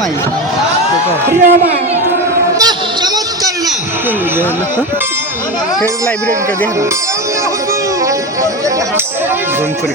নাই চমৎকার না লাইব্রেরিটা দেখ জুম করে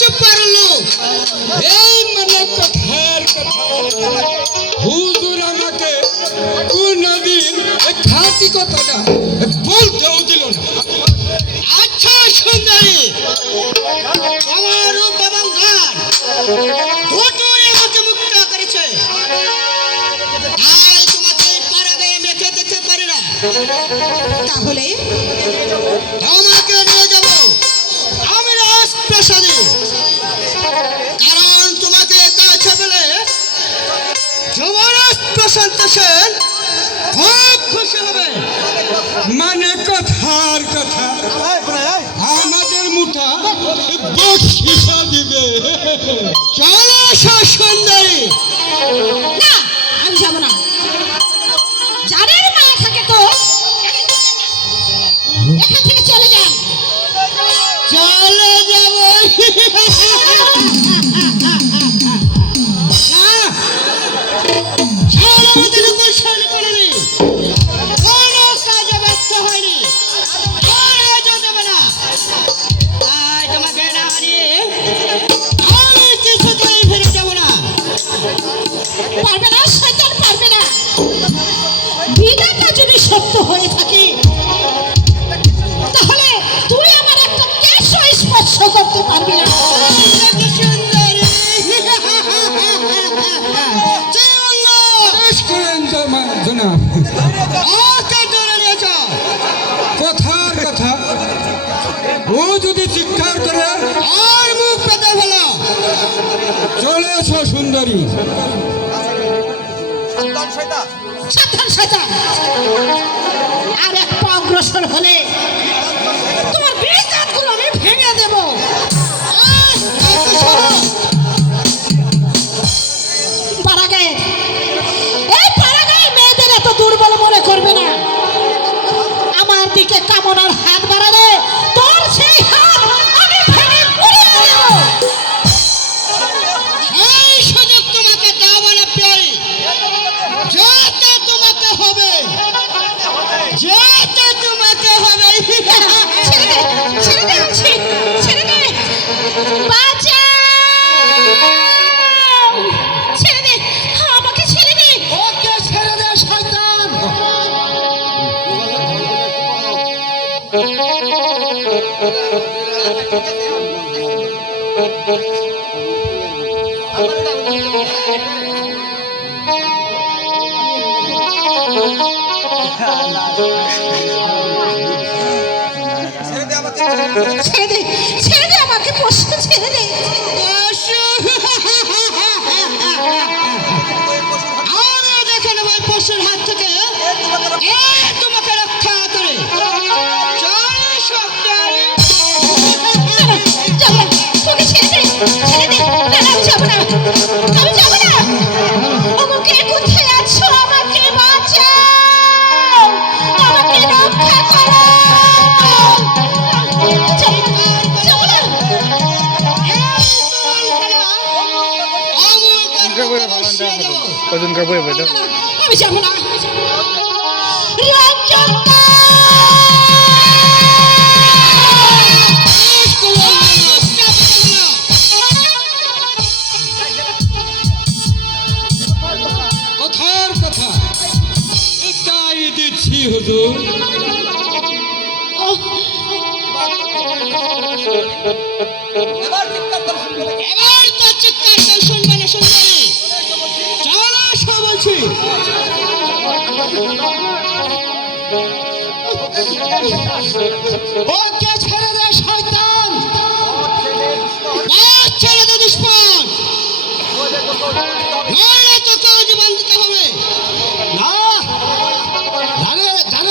চুপ পারলো এই মানে কথার হুজুর আমাকে কোনদিন খাঁটি কথাটা বলতেও দিল না। আচ্ছা সুন্দরী, আমার রূপ এবং গান দুটোই আমাকে মুক্ত করেছে, তাই তোমাকে পাড়াগায়ে মেখে দেখতে পারি না। তাহলে তোমাকে নিয়ে যাব আমি রাজপ্রাসাদে, কারণ তোমাকে কাছে পেলে যুবরাজ প্রশান্ত সেন খুব খুশি হবে। মানে কথার কথা আমাদের মুঠা বকশিসা দিবে। চলো সুন্দরী। না, আমি যাব না। জানের মায়া থাকে তো এখান থেকে চলে যান। চলে যাব আমাদের উপর শনি করেনি, কোনো কাজে ব্যস্ত হয়নি, যাবে না। তাই তোমাকে না হারিয়ে আমি কিছুতেই ফিরে যাব না। পারবে না, শয়তান পারবে না। বিধাতা যদি সত্য হয়ে থাকে তাহলে তুই আমার একটা কেশ স্পর্শ করতে পারবি না। কথার কথা ও যদি চিৎকার করে আর মুখ পেতে ফেলো। চলে এসো সুন্দরী। সাবধান শয়তান, আর এক পা অগ্রসর হলে তোমার বিষ দাঁতগুলো আমি ভেঙে দেবো। পাড়াগাঁয়ে এই পাড়াগাঁয়ে মেয়েদের এত দুর্বল মনে করবে না। আমার দিকে কামনার হাত বাড়ালে তোর সেই হাত আমি ভেঙে উড়িয়ে দেব। এই সুযোগ তোমাকে দেওয়া না প্রিয়, যেতে তোমাকে হবে, যেতে তোমাকে হবে। ছেড়ে দে, ছেড়ে দে, ছেড়ে দে, বাঁচাও, ছেড়ে দে, আমাকে ছেড়ে দে। ওকে ছেড়ে দে শয়তান। ছেড়ে দে, ছেড়ে দে আমাকে, পশু ছেড়ে দে। আমরা দেখে নেব এই পশুর হাত থেকে তোমাকে রক্ষা করে। যাব না, তোকে ছেড়ে দে, ছেড়ে দে। না, আমি যাব না, আমি যাব না। আমাকে কোথায় আছো? আমাকে বাঁচাও, আমাকে রক্ষা করো। যাব না। আমি যাব না। কথার কথা এটাই দিচ্ছি হুজুর। এবার তো চিৎকার শুনবে না, শুনবে চলো সব বলছি। ওকে ছেড়ে দে শয়তান, ছেড়ে দে দুশ্মন, নইলে তোকে জীবন দিতে হবে। না জানে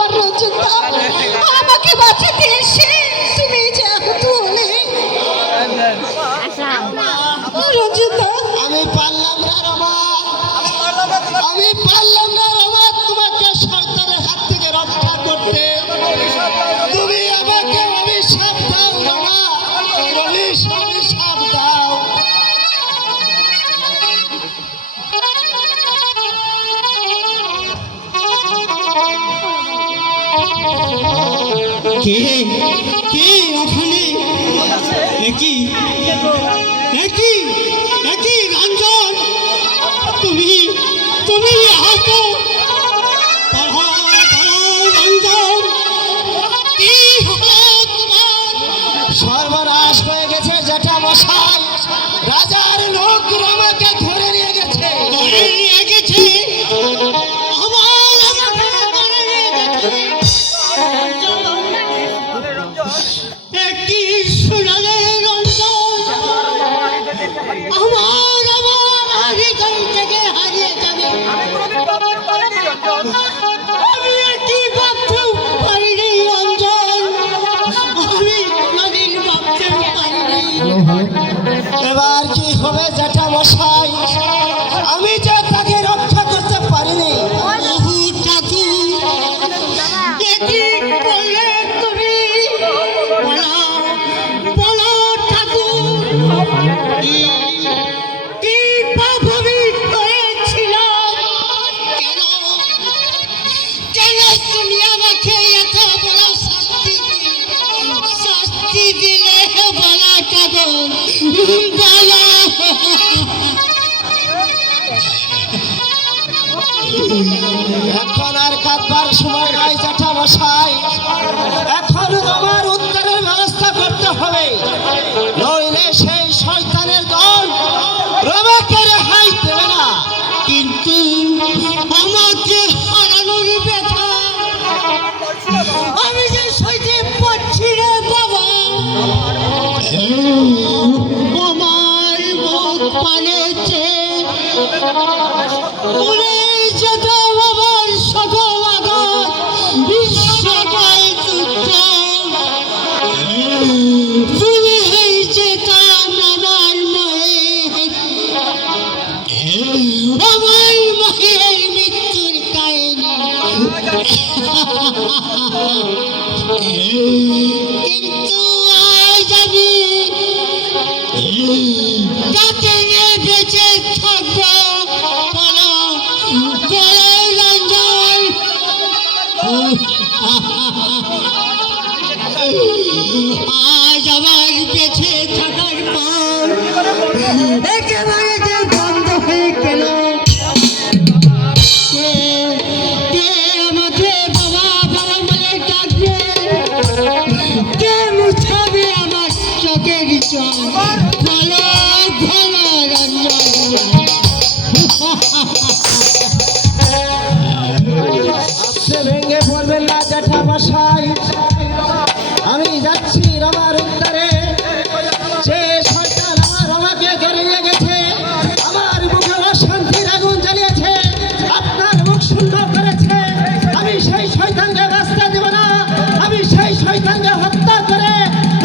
আমার রঞ্জিতা, আমাকে বাঁচাতে এসে তুমি যে আহত হলে। রঞ্জিতা, আমি পারলাম না রমা, আমি পারলাম না রমা তোমাকে শয়তানের হাত থেকে রক্ষা করতে। তুমি আমাকে অভিশাপ দাও রমা, অভিশাপ দাও। কে কে ওখানে? একই একই একই রঞ্জন, তুমি তুমি আহত? রঞ্জন, কি হলো তোমার? সর্বনাশ হয়ে গেছে জেঠা মশাই, রাজার লোক রমাকে ধরে নিয়ে গেছে। ধরে নিয়ে গেছে? আমাকে ধরে নিয়ে গেছে। একই শোনালে রঞ্জন, আমার হৃদয় থেকে হারিয়ে যাবে। আমি একই ভাবতে পারিনি রঞ্জন, আমি কোনদিন ভাবতে পারিনি। এবার কি হবে জেঠা মশাই? আমি যে তাকে রক্ষা করতে পারিনি। বহু ঠাকুর, একই করলে তুমি? বলো বলো ঠাকুর, কি পাপ আমি করেছিলাম? কেন কেন তুমি আমাকে এত বড় শাস্তি দিলে? বলো ঠাকুর, বলো। এখন আর কাঁদবার সময় নয় জেঠা মশাই, এখন আমার উত্তরের ব্যবস্থা করতে হবে, নইলে সেই শয়তানের দল রমাকে রেহাই দেবে না। কিন্তু আমাকে হারানোর ব্যথা আমি যে সইতে পারছি রে বাবা। আমার মুখ পানেছে উড়ে যেত আমার সকল আঘাত, সকল দুঃখ ভুলে যেতাম আমার মায়ের, আমার মায়ের মৃত্যুর কারণে। কিন্তু আজ আমি তাকে নিয়ে বেঁচে থাকবো। বলো বলো রঞ্জন, আজ আমার বেঁচে থাকার পর একেবারে যে বন্ধ হয়ে গেল। কে আমাকে বাবা বাবা বলে ডাকবে? কে মুছাবে আমার চোখের জল? বলো বলো রঞ্জন। আজকে ভেঙে পড়বেন না জেঠা মশাই, আমি যাচ্ছি রমার উত্তরে। যে শয়তান আমার রমাকে ধরে নিয়ে গেছে, আমার মুখে অশান্তির আগুন জ্বালিয়েছে, আপনার মুখ সুন্দর করেছে, আমি সেই শয়তানকে বাঁচতে দেব না। আমি সেই শয়তানকে হত্যা করে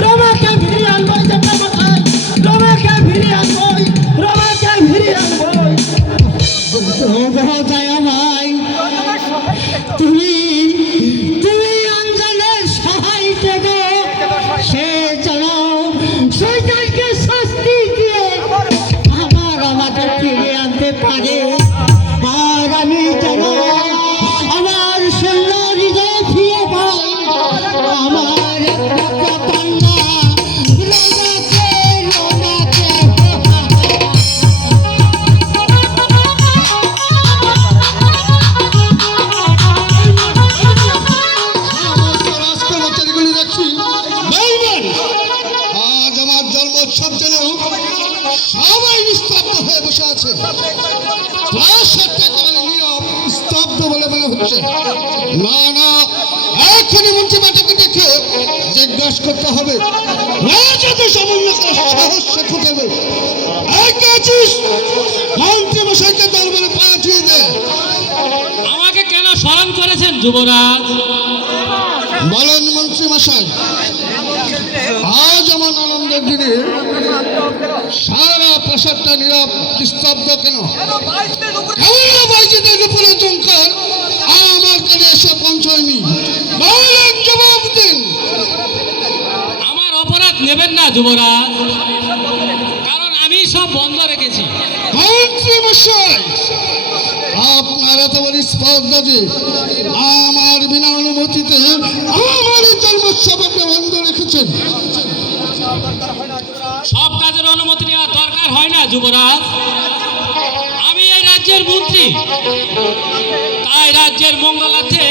রমাকে ফিরিয়ে আনবো জেঠা মশাই, রমাকে ফিরিয়ে আনবো, রমাকে ফিরিয়ে আনবো। দয়াময়, তুমি তুমি অঞ্জনের সহায় দেবে, সে যেন শয়তানকে শাস্তি দিয়ে আমার আমাকে ফিরে আনতে পারে, আর আমি যেন আমার শূন্য হৃদয়ে ফিরে পাই আমার একটা কন্যা রমাকে। আজ আমার জন্মোৎসব যেন সবাই নিস্তব্ধ হয়ে বসে আছে। স্তব্ধ বলে মনে হচ্ছে। না না, এখনই মন্ত্রী মাতাকে দেখে জিজ্ঞাসা করতে হবে, রাজাকে সামান্য সাহস শিখতে হবে। মন্ত্রী মশাইকে দরবারে পাঠিয়ে দে। আমাকে কেন স্মরণ করেছেন যুবরাজ? বলেন মন্ত্রী মশাই, আজ আমার আনন্দের দিনে সারা প্রাসাদটা নীরব নিস্তব্ধ কেন? কেন বাইজিদের উপরে চমকার আমার কানে এসে পৌঁছয়নি? বলেন, জবাব দিন। আমার অপরাধ নেবেন না যুবরাজ, কারণ আমি সব বন্ধ রেখেছি। মন্ত্রী মশাই, আপনার এত বড় স্পর্ধা যে আমার বিনা অনুমতিতে আমার জন্মোৎসব আপনি বন্ধ রেখেছেন। সব কাজের অনুমতি নেওয়ার দরকার হয় না যুবরাজ, আমি এই রাজ্যের মন্ত্রী, তাই রাজ্যের মঙ্গলার্থে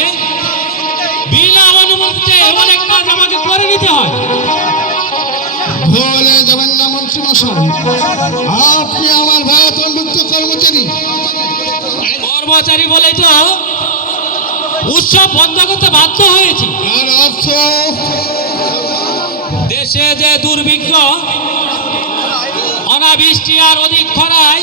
বিনা অনুমতিতে অনেক কাজ আমাকে করে নিতে হয়। ভুলে যাবেন না মন্ত্রী মশাই, আপনি আমার ভারতভুক্ত কর্মচারী। কর্মচারী বলেই তো উৎসব বন্ধ করতে বাধ্য হয়েছি। আর অর্থ দেশে যে দুর্ভিক্ষ, অনাবৃষ্টি আর অধিক খরায়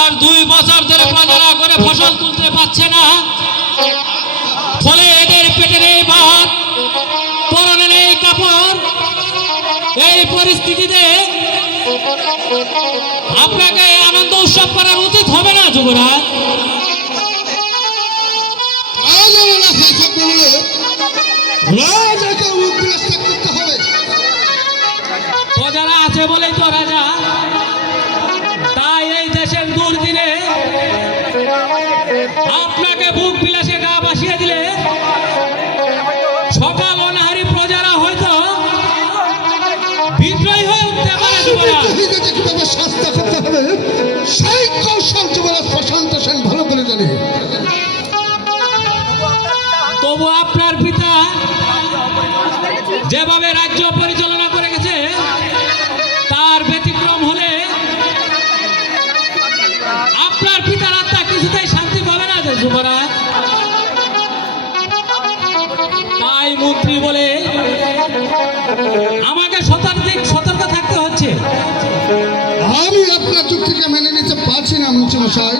আর 2 বছর ধরে প্রজারা করে ফসল তুলতে পারছে না, ফলে এদের পেটে নেই ভাত, পরনে নেই কাপড়। এই পরিস্থিতিতে আপনাকে আনন্দ উৎসব করার উচিত হবে না যুবরাজ। প্রয়োজন না হয়ে থাকবে বলে রাজাকে উগ্রস্ত করতে হবে। প্রজারা আছে বলেই তো রাজা, তাই এই দেশের দুর্দিনে আপনাকে বুক বিলাসে গা বাসিয়ে দিলে সকাল অনাহারি প্রজারা হয়তো বিদ্রোহী হয়ে উঠতে পারে যুবরাজ। বিদ্রোহীকে কিভাবে শাস্তি করতে হবে সেই কৌশল যুবরাজ প্রশান্ত সেন ভালো করে জানে। তবু আপনার পিতা যেভাবে রাজ্য পরিচালনা করে গেছে তার ব্যতিক্রম হলে আপনার পিতার আত্মা কিছুতেই শান্তি পাবে না যুবরাজ। তাই মন্ত্রী বলে আমাকে সতর্ক থাকতে হচ্ছে। আমি আপনার যুক্তিকে মেনে নিতে পারছি না মন্ত্রী মশাই।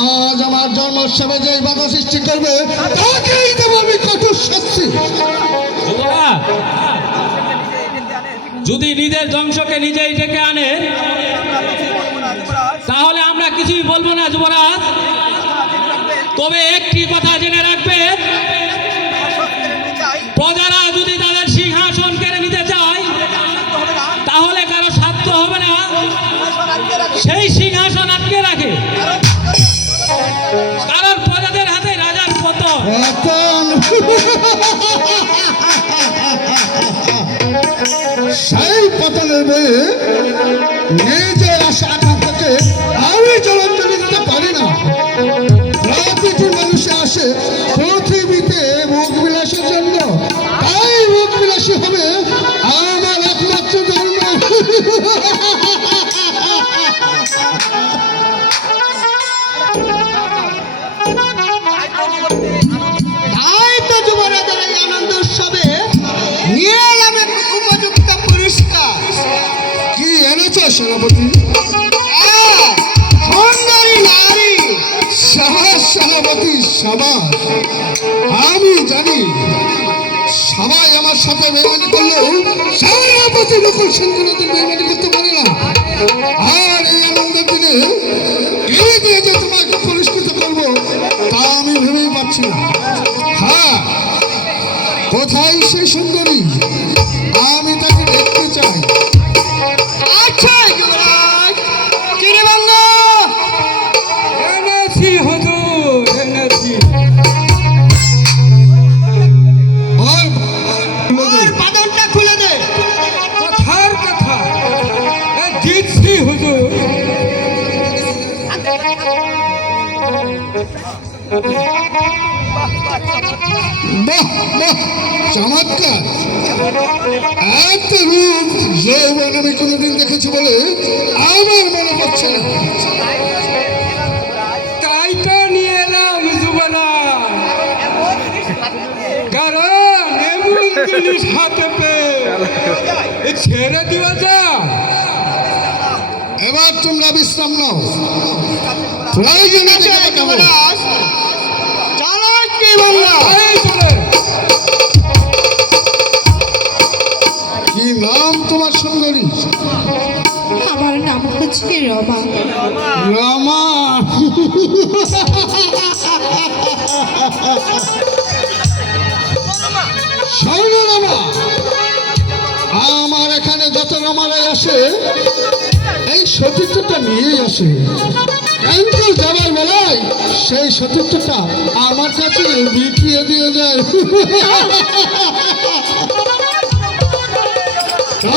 আজ আমার জন্মোৎসবে যে বাধা সৃষ্টি করবে তাকেই দেব আমি কঠোর শাস্তি। যুবরাজ, যদি নিজের ধ্বংসকে নিজেই ডেকে আনে তাহলে আমরা কিছুই বলবো না যুবরাজ। তবে একটি কথা জেনে রাখবেন, প্রজারা যদি তাদের সিংহাসন কেড়ে নিতে চায় তাহলে কারো সাধ্য হবে না সেই সিংহাসন আটকে রাখে, কারণ প্রজাদের হাতে রাজার পতন। সেই পতনের বয়ে নিজের আশা আকাঙ্ক্ষাকে আমি জলাঞ্জলি দিতে পারি না। প্রতিটি মানুষে আসে পৃথিবীতে মুখ বিলাসের জন্য, তাই মুখ বিলাসী হবে আমার একমাত্র ধর্ম। তাই তো যুবরাজের এই আনন্দ উৎসবে নিয়ে এলাম এক উপযুক্ত পুরস্কার। কি এনেছো সেনাপতি? সুন্দরী নারী। সাবাস সেনাপতি, সাবাস। আমি জানি সবাই আমার সাথে বেইমানি করলেও সেনাপতি নকুল সেন কোনোদিন বেইমানি করতে পারে না। আর এই আনন্দের দিনে কি দিয়ে যে তোমাকে পুরস্কৃত করবো তা আমি ভেবেই পাচ্ছি না। হ্যাঁ, কোথায় সেই সুন্দরী? আমি তাকে দেখতে চাই। আচ্ছা যুবরাজ, চিরবঙ্গ এনেছি হুজুর, এনেছি। ওর বাঁধনটা খুলে দে। কথার কথা দিচ্ছি হুজুর। বাহ বাহ, চমৎকার। এত রূপ যৌবন আমি কোনোদিন দেখেছি বলে আমার মনে পড়ছে না। তাই তো নিয়ে এলাম যুবরাজ, কারণ এমন জিনিস হাতে পেয়ে ছেড়ে দেওয়া যায়। এবার তোমরা বিশ্রাম নাও, প্রয়োজনে দেখে দেবো। যুবরাজ, চল শোনো রামা, আমার এখানে যত রামারাই আসে এই সতীর্থটা নিয়েই আসে, কিন্তু যাবার বেলায় সেই সতীর্থটা আমার কাছে বিক্রিয়ে দিয়ে যায়।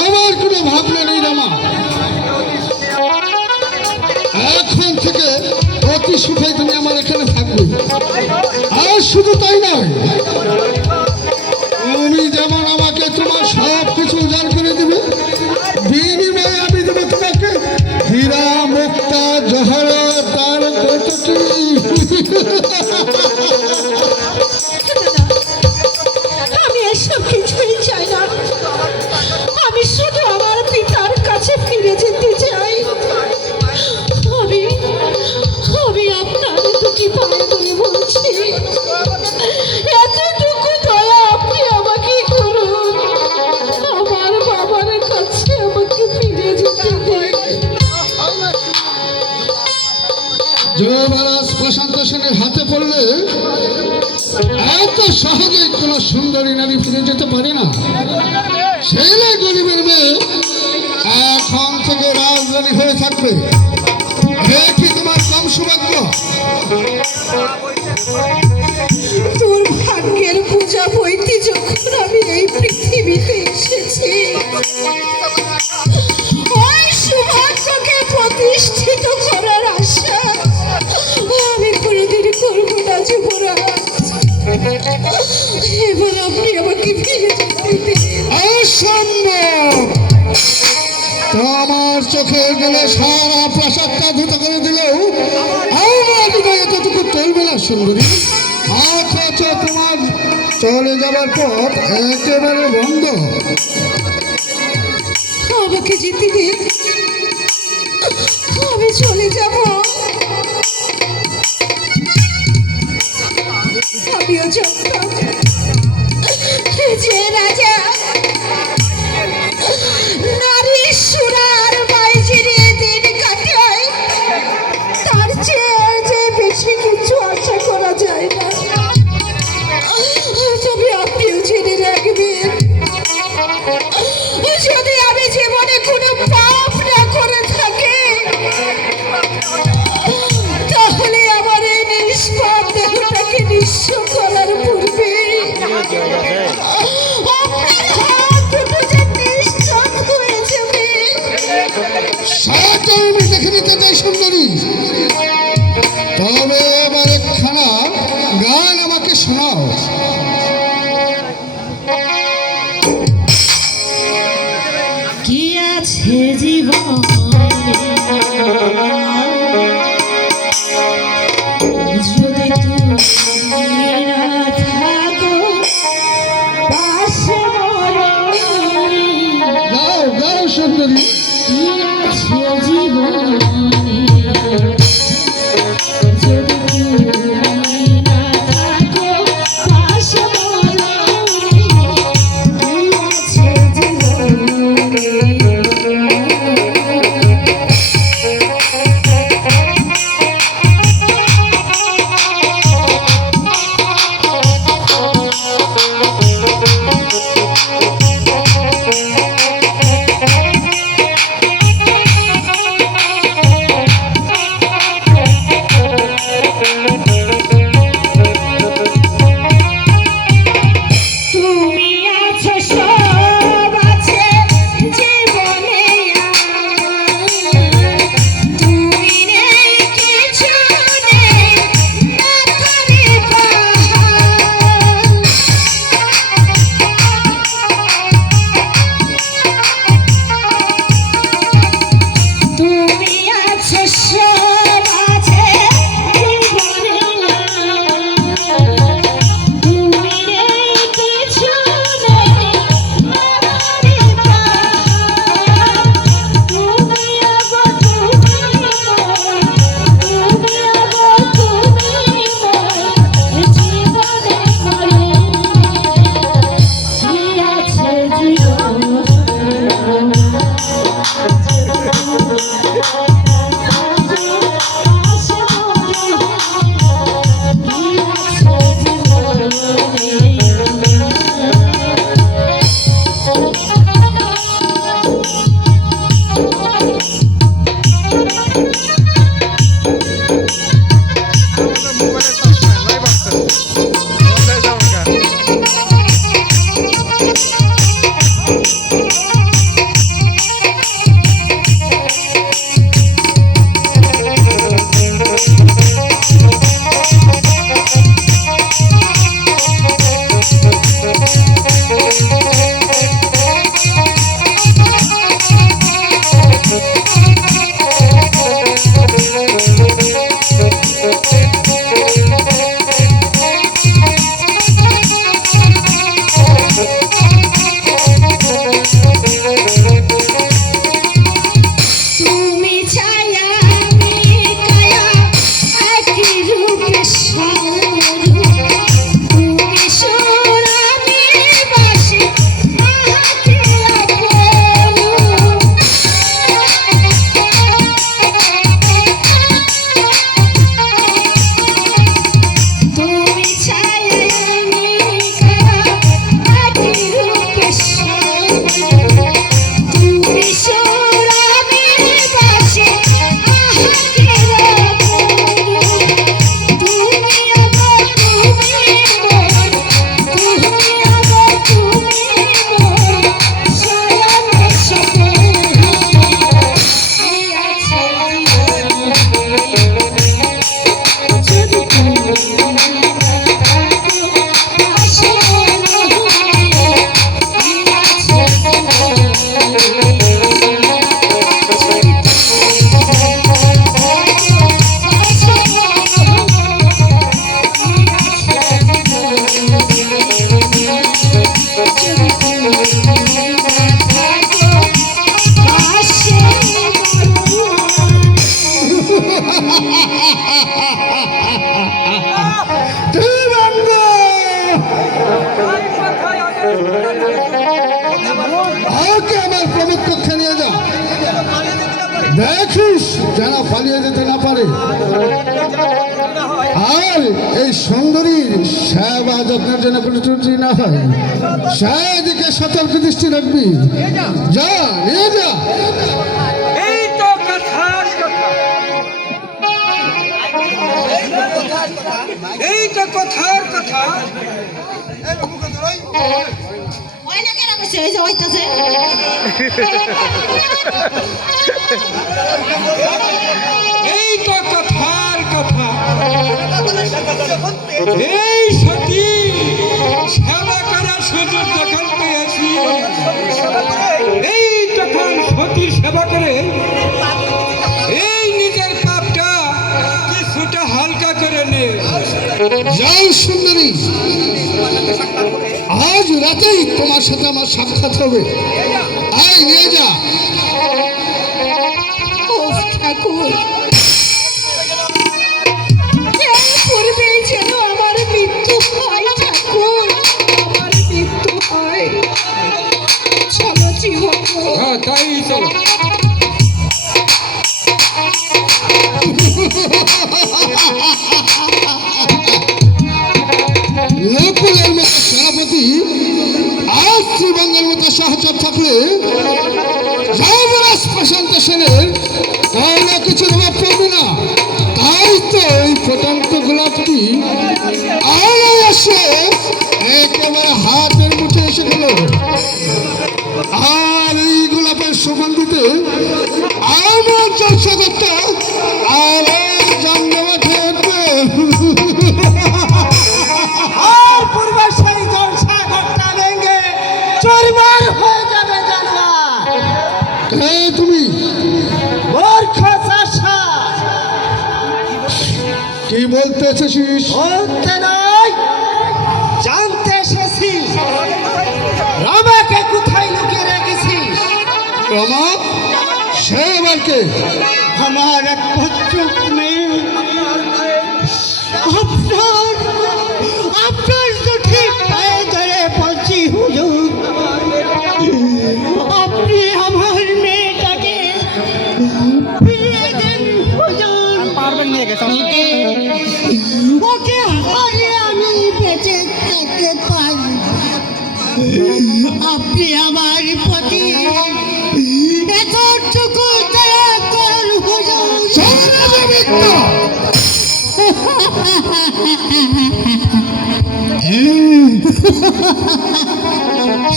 আমার কোনো ভাবনা নেই রামা, এখন থেকে অতি সুখে তুমি আমার এখানে থাকবে। আর শুধু তাই নয়, তুমি যেমন আমাকে তোমার সব কিছু উজাড় করে দিবে, বিনিময়ে আমি দেবো তোমাকে হীরা মুক্তা জহরত তার কতটি। আমি এসব কিছুই চাই না, আমি শুধু আমার পিতার কাছে ফিরে যেতে চাই। আমি আপনার দুটি পায়ে ধরে বলছি, এতটুকু দয়া আপনি আমাকে করুন, আমার বাবার কাছে আমাকে ফিরে যেতে দিন। যুবরাজ প্রশান্ত সেনের হাতে পড়লে এত সহজে কোনো সুন্দরী নারী ফিরে যেতে পারে না। ছেলে গরিবের মেয়ে এখন থেকে রাজধানী হয়ে থাকবে, এ কি তোমার কম সৌভাগ্য? তোর ভাগ্যের পূজা বইতে যখন আমি এই পৃথিবীতে এসেছি, ওই সৌভাগ্যকে প্রতিষ্ঠিত করার আশা আমি কোনোদিন করবো না যুবরাজ। এবার আপনি আমাকে ফিরে যেতে দিন। অসম্ভব! তোমার চোখের গেলে সারা প্রাসাদটা ধুত করে দিলেও আমার হৃদয় এতটুকু চলবে না সুন্দরী। অথচ তোমার চলে যাবার পথ একেবারে বন্ধ। আমাকে যেতে দিন, আমি চলে যাব। আমিও জানতাম যে রাজা নারী সুরার বাইজিরিয়ে দিন কাটায়, তার চেয়ে যে বেশি কিছু আশা করা যায় না। তবে আপনিও জেনে রাখবেন, যদি আমি জীবনে কোনো পাপ না করে থাকি, তাহলে আমার এই নিষ্পাপ দেহটাকে নিঃস্ব করার পূর্বে আপনার হাত দুটো যে নিঃশ্বাস হয়ে যাবে। সারাটা আমি দেখে নিতে চাই সুন্দরী। তবে এবার একখানা গান আমাকে শোনাও। কি আছে জীবনে যদি তুমি না থাকো পাশে মরণী। গাও গাও সুন্দরী। কি আছে জীবনে যদি তুমি না থাকো পাশে মরণী। কি আছে জীবনে দেখিস যেন পালিয়ে যেতে না পারে। আর এই সুন্দরীর সেবা যত্নের জন্য কোনো ত্রুটি না হয় সেদিকে সতর্ক দৃষ্টি রাখবি। যা নিয়ে যা। এই তো কথার কথা, এই তো কথার কথা। ওই না কেন কইছে এই যে ওইতাছে এই তো কথার কথা। এই সতী সেবা করার সুযোগ যখন পেয়েছি, এই তখন সতীর সেবা করে এই নিজের পাপটা কিছুটা হালকা করে নে। যাও সুন্দরী, আজ রাতেই তোমার সাথে আমার সাক্ষাৎ হবে। আয় নিয়ে যা। উফ, ঠাকুর এর পূর্বেই যেন আমার মৃত্যু হয় ঠাকুর, আমার মৃত্যু হয়। চলো জীবন হ্যাঁ তাই চলো। নেপালের মতো সেনাপতি আজ শ্রীবঙ্গের মতো সহচর থাকলে যমরাজ প্রশান্ত সেনের তাহলে কিছু অভাব পড়বে না। তাই তো এই ফুটন্ত গোলাপটি অনায়াসে একেবারে হাতের মুঠে এসে গেল। আর এই গোলাপের সুগন্ধিতে আমার জলসা করতে আর জমজমাটে উঠবে। আর পূর্বে সেই জলসা ঘরটা ভেঙে চুরমার হয়ে যাবে জানলা। কে তুমি? মূর্খ চাষা, কি বলতে এসেছিস? বলতে নয় জানতে এসেছিস রমাকে কোথায় লুকিয়ে রেখেছিস। রমা? সে এবার কে? আমার এক পুত্র মেয়ে, আপনার আপনার দুটি পায়ে ধরে বলছি হুজুর, আপনি আমার মেয়েটাকে ফিরিয়ে দেন হুজুর। পারবেন নিয়ে গেছে ওকে হারিয়ে আমি বেঁচে থাকতে পারি। আপনি আমার প্রতি এতটুকু দয়া করুন হুজুর।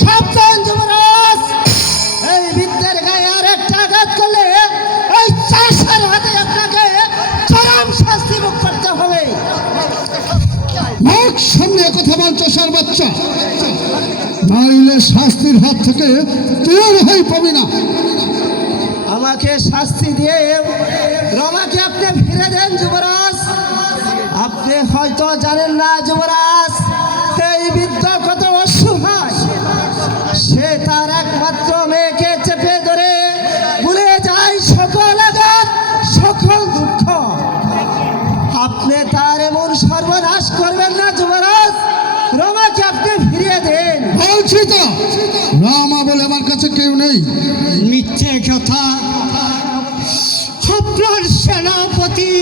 সাবধান যুবরাজ, এই বিদ্যার গায়ে আর একটা আঘাত করলে এই চাষার হাতে আপনাকে চরম শাস্তি ভোগ করতে হবে। মুখ সামনে কথা বলছো সার বাচ্চা, নইলে শাস্তির হাত থেকে তুই রেহাই পাবি না। আমাকে শাস্তি দিয়ে রমাকে আপনি ফিরে দেন যুবরাজ। আপনি হয়তো জানেন না যুবরাজ, এই বৃদ্ধ কত অসহায়। সে তার একমাত্র মেয়েকে চেপে ধরে ভুলে যায় সকল আঘাত, সকল দুঃখ। আপনি তার এমন সর্বনাশ করবেন না যুবরাজ, রমাকে আপনি ফিরিয়ে দেন। বলছি তো রামা বলে আমার কাছে কেউ নেই। মিথ্যে কথা। আপনার সেনাপতি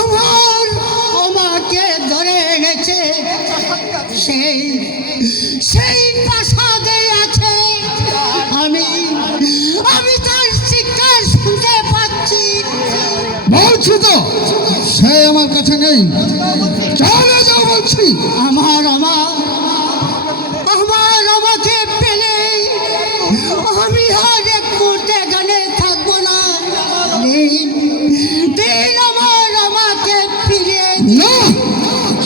আমার আমাকে ধরে এনেছে, সেই সেই প্রাসাদে আছে। আমি আমি তার চিৎকার শুনতে পাচ্ছি। বলছি তো সে আমার কাছে নেই। চলে যাও বলছি। আমার আমাকে পেলে আমি আর এক মুহূর্তে এখানে থাকবো না। দিন আমাকে ফিরিয়ে দিন। না,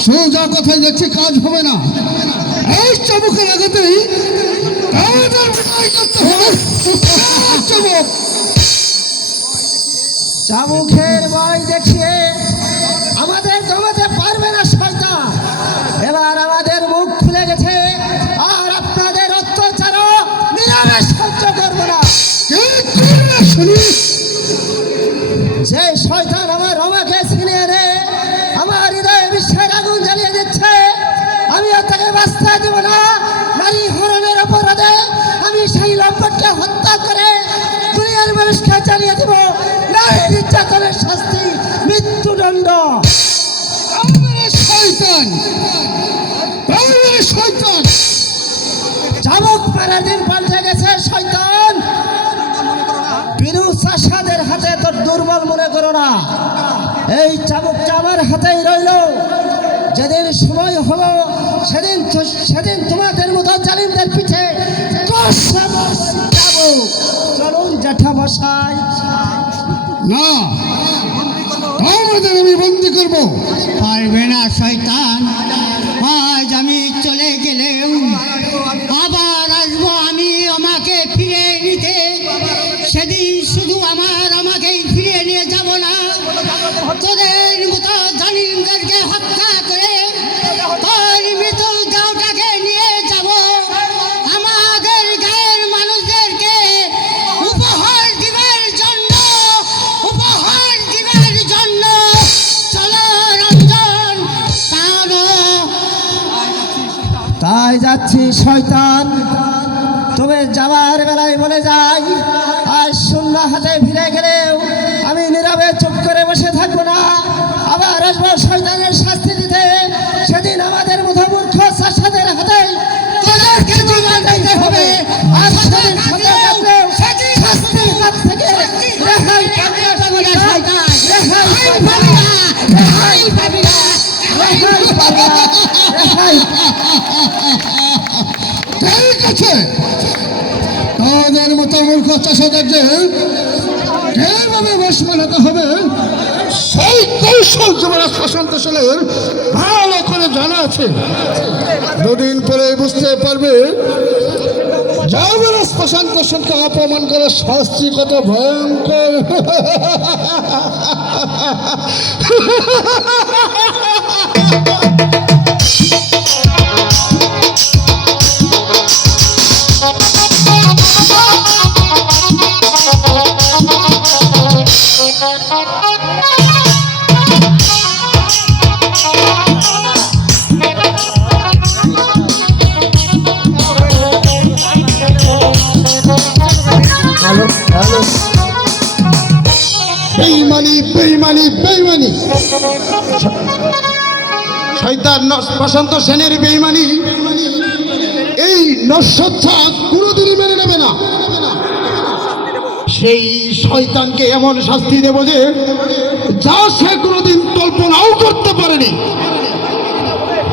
সোজা কথায় যাচ্ছি, কাজ হবে না। এই চাবুকের আঘাতেই আমাদের বিদায় করতে হবে। চাবুক। চাবুকের ভয় দেখিয়ে আমাদের দমাতে পারবে না শয়তান। এবার আমাদের মুখ খুলে গেছে, আর আপনাদের অত্যাচারও নিরামে সহ্য করবো না। কে করবে শুনি? যে শয়তান আমার রমাকে ছিনিয়ে এনে আমার হৃদয়ে বিশ্বের আগুন জ্বালিয়ে দিচ্ছে, আমি আর তাকে বাঁচতে দেব না। নারী হরণের অপরাধে আমি সেই লম্পটকে হত্যা করে মৃত্যুদণ্ড। শয়তান, শয়তান, চাবুক মারার দিন পাল্টে গেছে শয়তান। বীরু চাষাদের হাতে তোর দুর্বল মনে করো না, এই চাবুকটা আমার হাতেই রইল। যেদিন সময় হলো সেদিন তোমাদের মতো জালিমদের পিঠে চলুন জ্যাঠামশাই। না, আমাদের আমি বন্দি করবো। পারবে না শয়তান, আজ আমি চলে গেলেও আবার আসবো আমি আমাকে ফিরে নিতে। সেদিন শুধু আমাকেই ফিরে নিয়ে যাব না, তোদের মতো জালিমদেরকে হত্যা করে তোর মৃত দেহটাকে নিয়ে যাব। আমাদের গায়ের মানুষদেরকে উপহার দিবার জন্য চলো রঞ্জন, তাই যাচ্ছি শয়তান। তবে যাওয়ার বেলায় বলে যাই, আর শূন্য হাতে ফিরে গেলেও আমি নীরবে চুপ করে বসে থাকবো না। আবার আসবো শয়তানের শাস্তি দিতে। সেদিন আমাদের মতো মূর্খ চাষাদের হাতে তোদেরকে জীবন দিতে হবে। আর সেদিন শাস্তির হাত থেকে রেহাই পাবি না শয়তান, রেহাই পাবি না, রেহাই পাবি না, রেহাই পাবি না, রেহাই। ঠিক আছে, তাদের মতো মূর্খ চাষাদেরকে কিভাবে বশ মানাতে হবে সেই কৌশল যুবরাজ প্রশান্ত সেনের ভালো করে জানা আছে। দুদিন পরে বুঝতে পারবে যুবরাজ প্রশান্ত সেনকে অপমান করার শাস্তি কত ভয়ঙ্কর। বেইমানি, বেইমানি, বেইমানি, শয়তান প্রশান্ত সেনের বেইমানি এই নশ্বচ্ছা কোনোদিনই মেনে নেবে না। সেই শয়তানকে এমন শাস্তি দেব যে যা সে কোনোদিন কল্পনাও করতে পারেনি।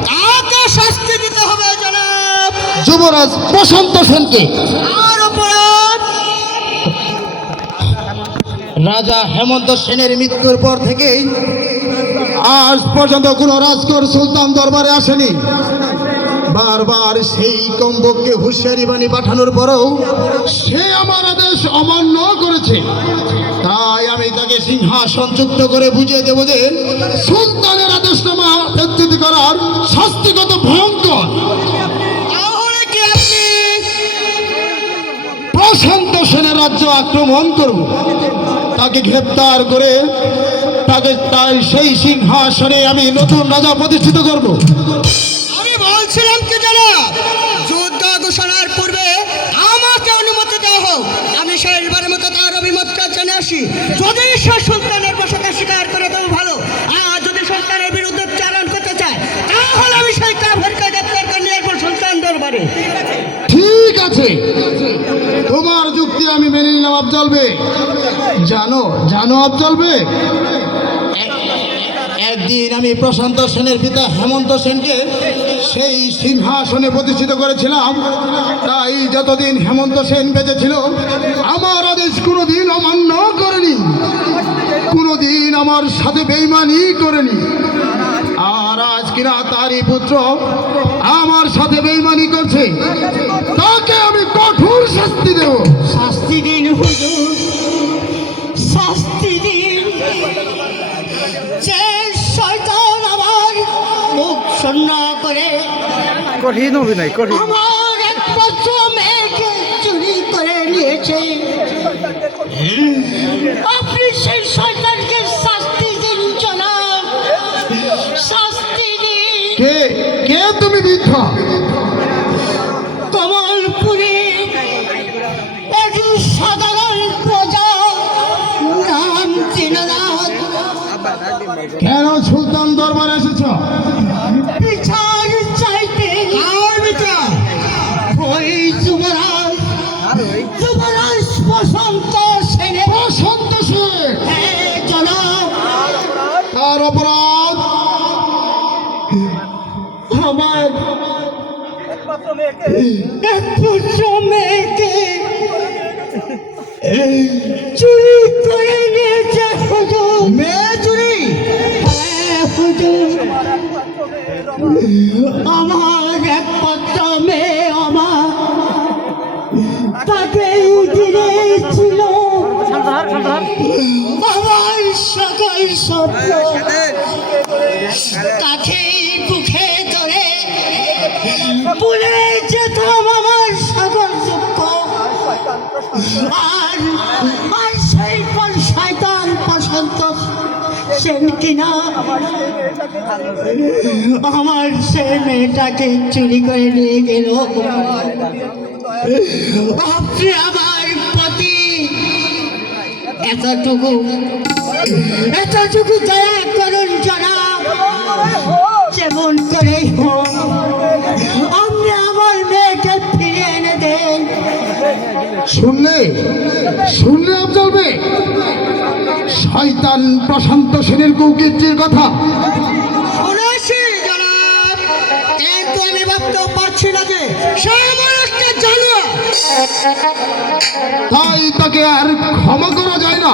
কাকে শাস্তি দিতে হবে জনাব? যুবরাজ প্রশান্ত সেনকে। আর অপরাধ রাজা হেমন্ত সেনের মৃত্যুর পর থেকে আজ পর্যন্ত কোনো রাজকোর সুলতান দরবারে আসেনি। বারবার সেই কম্বককে হুঁশিয়ারি বাণী পাঠানোর পরেও সে আমার আদেশ অমান্য করেছে। তাই আমি তাকে সিংহাসনচ্যুত করে বুঝিয়ে দেব যে সুলতানের আদেশনামা ব্যক্তিত্ব করার শাস্তি কত ভয়ঙ্কর। তাহলে কি আপনি প্রশান্ত সেনের রাজ্য আক্রমণ করব, তাকে গ্রেপ্তার করে তাই সেই সিংহাসনে আমি নতুন রাজা প্রতিষ্ঠিত করব। আমি বলছিলাম কি জনাব, যুদ্ধ ঘোষণার পূর্বে আমাকে অনুমতি দেওয়া হোক, আমি শেষবারের মতো তার অভিমতটা জেনে আসি। যদি সে সুলতানের বসাকে স্বীকার করে তবে ভালো, আর যদি সুলতানের বিরুদ্ধে চালান করতে চায় তাহলে আমি সেই কাফেরকে গ্রেপ্তার করে নিয়ে আসবো সুলতান দরবারে। ঠিক আছে, তোমার যুক্তি আমি মেনে নিলাম আফজল বে। জানো আফজল বে, একদিন আমি প্রশান্ত সেনের পিতা হেমন্ত সেনকে সেই সিংহাসনে প্রতিষ্ঠিত করেছিলাম। তাই যতদিন হেমন্ত সেন বেঁচে ছিল আমার আদেশ কোনোদিন অমান্য করেনি, কোনোদিন আমার সাথে বেইমানি করেনি। আর আজ কিনা তারই পুত্র আমার সাথে বেইমানি করছে, তাকে আমি কঠোর শাস্তি দেব। শাস্তি দিন হুজুর, শাস্তি দিন। যে শয়তান আমার মুখ শূন্য করে কঠিন অভিনয়, কঠিন। আমার একমাত্র মেয়েকে চুরি করে নিয়েছে, আপনি সেই শয়তানকে শাস্তি দিন জনাব, শাস্তি দিন। কে তুমি বৃদ্ধা? কমলপুরে একজন সাধারণ প্রজা, নাম জিননাথ। কেন সুলতান দরবারে এসেছ? বিচার চাইতে আর বিচার ওই যুবরাজ যুবরাজ বসন্ত সেনের বসন্ত সেন জনাব তার অপরাধ আমার একমাত্র মেয়েকে চুরি করে নিয়েছে হুজুর। মেয়ে চুরি হ্যাঁ হুজুর, আমার একমাত্র মেয়ে আমার তাকে দিয়েছিল আমার সকল স্বপ্ন, তাকে বুকে ধরে ভুলে যেতাম আমার সকল দুঃখ। আর আর সেই শয়তান বসন্ত সেন কিনা আমার সে মেয়েটাকে চুরি করে নিয়ে গেল। আপনি আমার প্রতি এতটুকু দয়া করুন জনাব, যেমন করেই হোক আপনি আমার মেয়েকে ফিরিয়ে এনে দেন। শুনলে শুনলে চলবে শয়তান প্রশান্ত সেনের কুকীর্তির কথা। শুনেছি জনাব, কিন্তু আমি ভাবতেও পারছি না যে সে আমার একটা জানোয়ার। তাই তাকে আর ক্ষমা করা যায় না।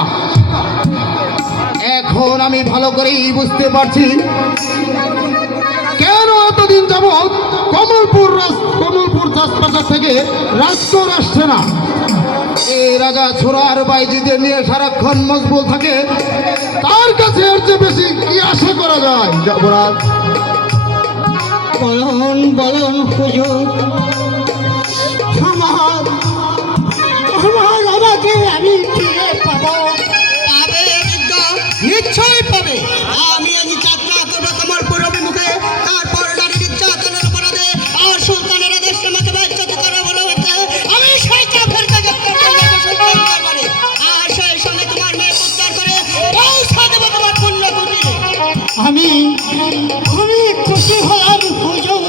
এখন আমি ভালো করেই বুঝতে পারছি কেন এতদিন যাবৎ কমলপুর রাজপ্রাসাদ থেকে রাজকোর আসছে না। এই রাজা ছোড়ার বাইজিদের নিয়ে সারাক্ষণ মশগুল থাকে, তার কাছে এর চেয়ে বেশি কি আশা করা যায়? যুবরাজ বলুন বলুন হুজুর, আমার আমাকে আমি ফিরে পাবো। পাবে বৃদ্ধ, নিশ্চয়ই পাবে। আমি আজ যাত্রা করবো কমলপুর অভিমুখে, তারপর নারী নির্যাতনের অপরাধে আর সুলতানের আদেশ আমাকে বাধ্যতা করা বলা হয়েছে। আমি সেই কাফেরকে গ্রেফতার করবো সুলতান দরবারে, আর সেই সঙ্গে তোমার মেয়ে উদ্ধার করে পৌঁছা দেবো তোমার পুণ্য কুটিরে। আমি খুশি হলাম হুজুর,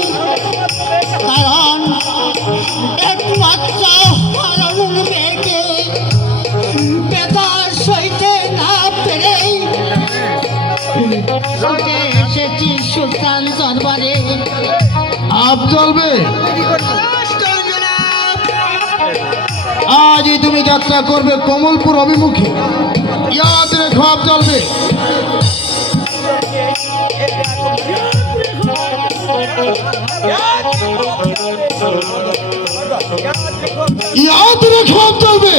কারণ একমাত্র হারানোর মেয়েকে বেকার সইতে না পেরে ছুটে এসেছি সুলতান দরবারে। আপ জ্বলবে। নমস্কার জনাব। আজই তুমি যাত্রা করবে কমলপুর অভিমুখে। ইয়াদ রেখো আপ জ্বলবে। ইয়াদ রেখো আপ জ্বলবে।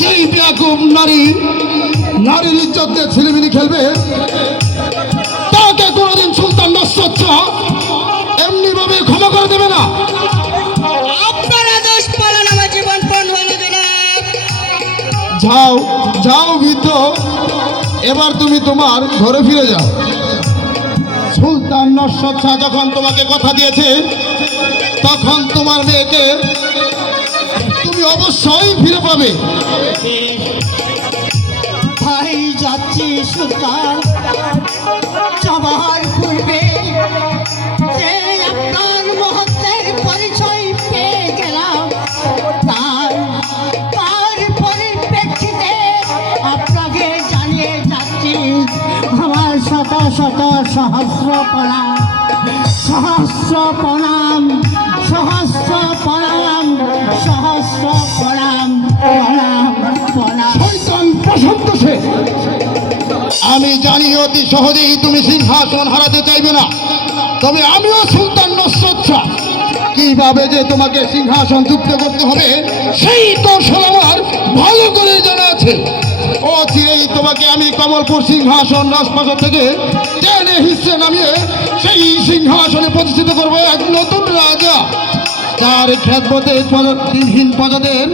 যেই বেয়াকুব নারীর ইজ্জতে ছেলেমিনি খেলবে, তাকে কোনোদিন সুলতান নস্রত এমনি ভাবে ক্ষমা করে দেবে না। আপনার আদেশ পালন আমার জীবন পণ হইল জনাব। যাও যাও বৃদ্ধ, এবার তুমি তোমার ঘরে ফিরে যাও। সুলতান নস্রত শাহ যখন তোমাকে কথা দিয়েছে, তখন তোমার মেয়েকে তুমি অবশ্যই ফিরে পাবে। ভাই যাচ্ছি সুলতান, যাবার পূর্বে যে আপনার মহত্বের পরিচয় পেয়ে গেলাম, তার পরিপ্রেক্ষিতে আপনাকে জানিয়ে যাচ্ছি আমার শত শত সহস্র প্রণাম, সহস্র প্রণাম, সহস্র প্রণাম, সহস্র প্রণাম, প্রণাম প্রণাম। শয়তান প্রশান্ত সেন, আমি জানি অতি সহজেই তুমি সিংহাসন হারাতে চাইবে না, তবে আমিও সুলতান নস্রত শাহ কিভাবে যে তোমাকে সিংহাসন যুক্ত করতে হবে সেই কৌশল আমার ভালো করে জানা আছে। অচিরেই তোমাকে আমি কমলপুর সিংহাসন রাজপ্রাসাদ থেকে টেনে হিসেবে নামিয়ে সেই সিংহাসনে প্রতিষ্ঠিত করবো এক নতুন রাজা, তার খ্যাতমতে দিনহীন প্রজাদের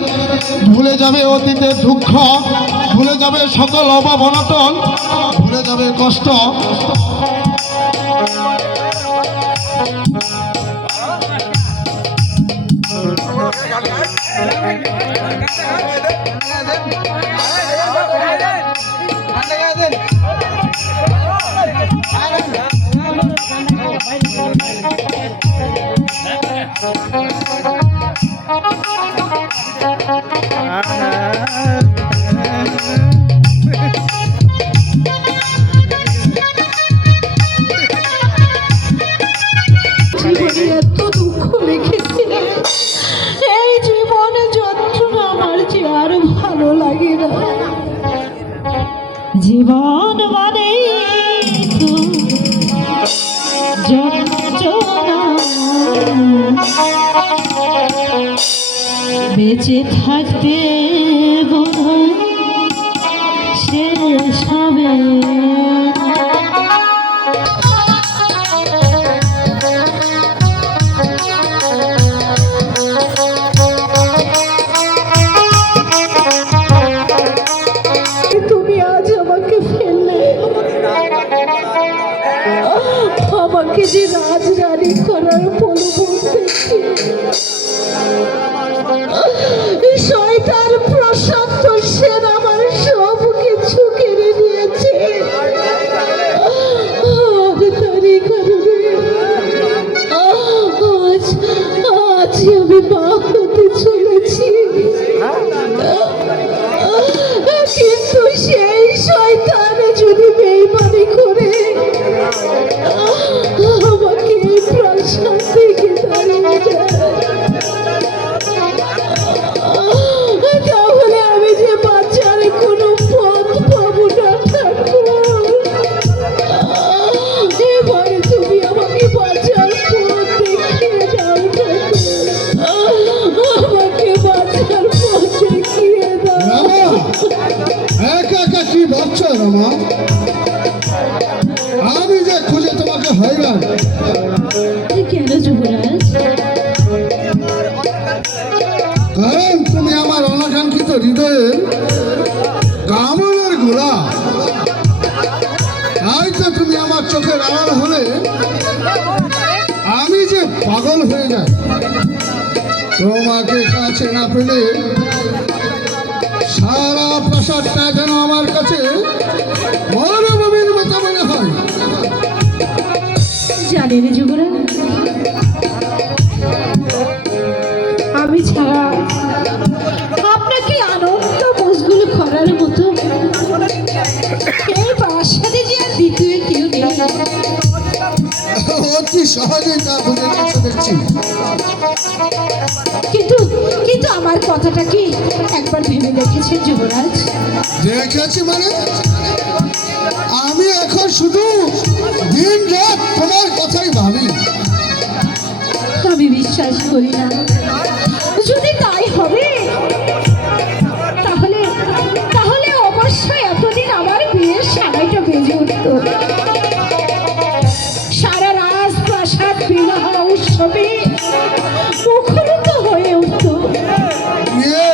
ভুলে যাবে অতীতের দুঃখ, ভুলে যাবে সকল অভাব অনটন, ভুলে যাবে কষ্ট। দেন যন্ত্রণা বেঁচে থাকতে বোধহয় শেষ হবে তুমি আজ আমাকে ফেললে আমাকে যে রাজরানী করার প্রলোভন দেখি শয়তান প্রশান্ত সেন আমার সব কিছু কেড়ে নিয়েছে তারই কারণে আজ আমি মা হতে চলেছি কিন্তু সেই শয়তান যদি বেইমানি করে আমাকে এই প্রাসাদ থেকে তাড়িয়ে যায় তাহলে আমি যে বাচ্চার কোনো পথ পাবো না ঠাকুর এবারে তুমি আমাকে বাচ্চার পথ দেখিয়ে দাও ঠাকুর আমাকে বাচ্চার পথ দেখিয়ে দাও রামা একা একা কি ভাবছো রামা? আমি যে খুঁজে তোমাকে হয়রান। কেন যুবরাজ কারণ তুমি আমার অনাকাঙ্ক্ষিত হৃদয়ের কামনার গোলা। তাই তো তুমি আমার চোখের আড়াল হলে আমি যে পাগল হয়ে যাই। তোমাকে কাছে না পেলে সারা প্রাসাদটা যেন আমার কাছে মরভূমির মতো মনে হয়। জানেন যুবরাজ আমি ছাড়া আপনাকে আনন্দ মশগুল করার মতো এই বাসাতে যে আর দ্বিতীয় কেউ নেই অতি সহজেই তা বুঝে নিতে দেখছি। কিন্তু কিন্তু আমার কথাটা কি একবার ভেবে দেখেছেন যুবরাজ দেখেছি মানে আমি এখন শুধু দিন রাত তোমার কথাই ভাবি। আমি বিশ্বাস করি না যদি তাই হবে তাহলে তাহলে অবশ্যই এতদিন আমার বিয়ের সারাইটা বেজে উঠত সারা রাজপ্রাসাদ বিবাহ উৎসবে মুখরিত হয়ে উঠত বিয়ে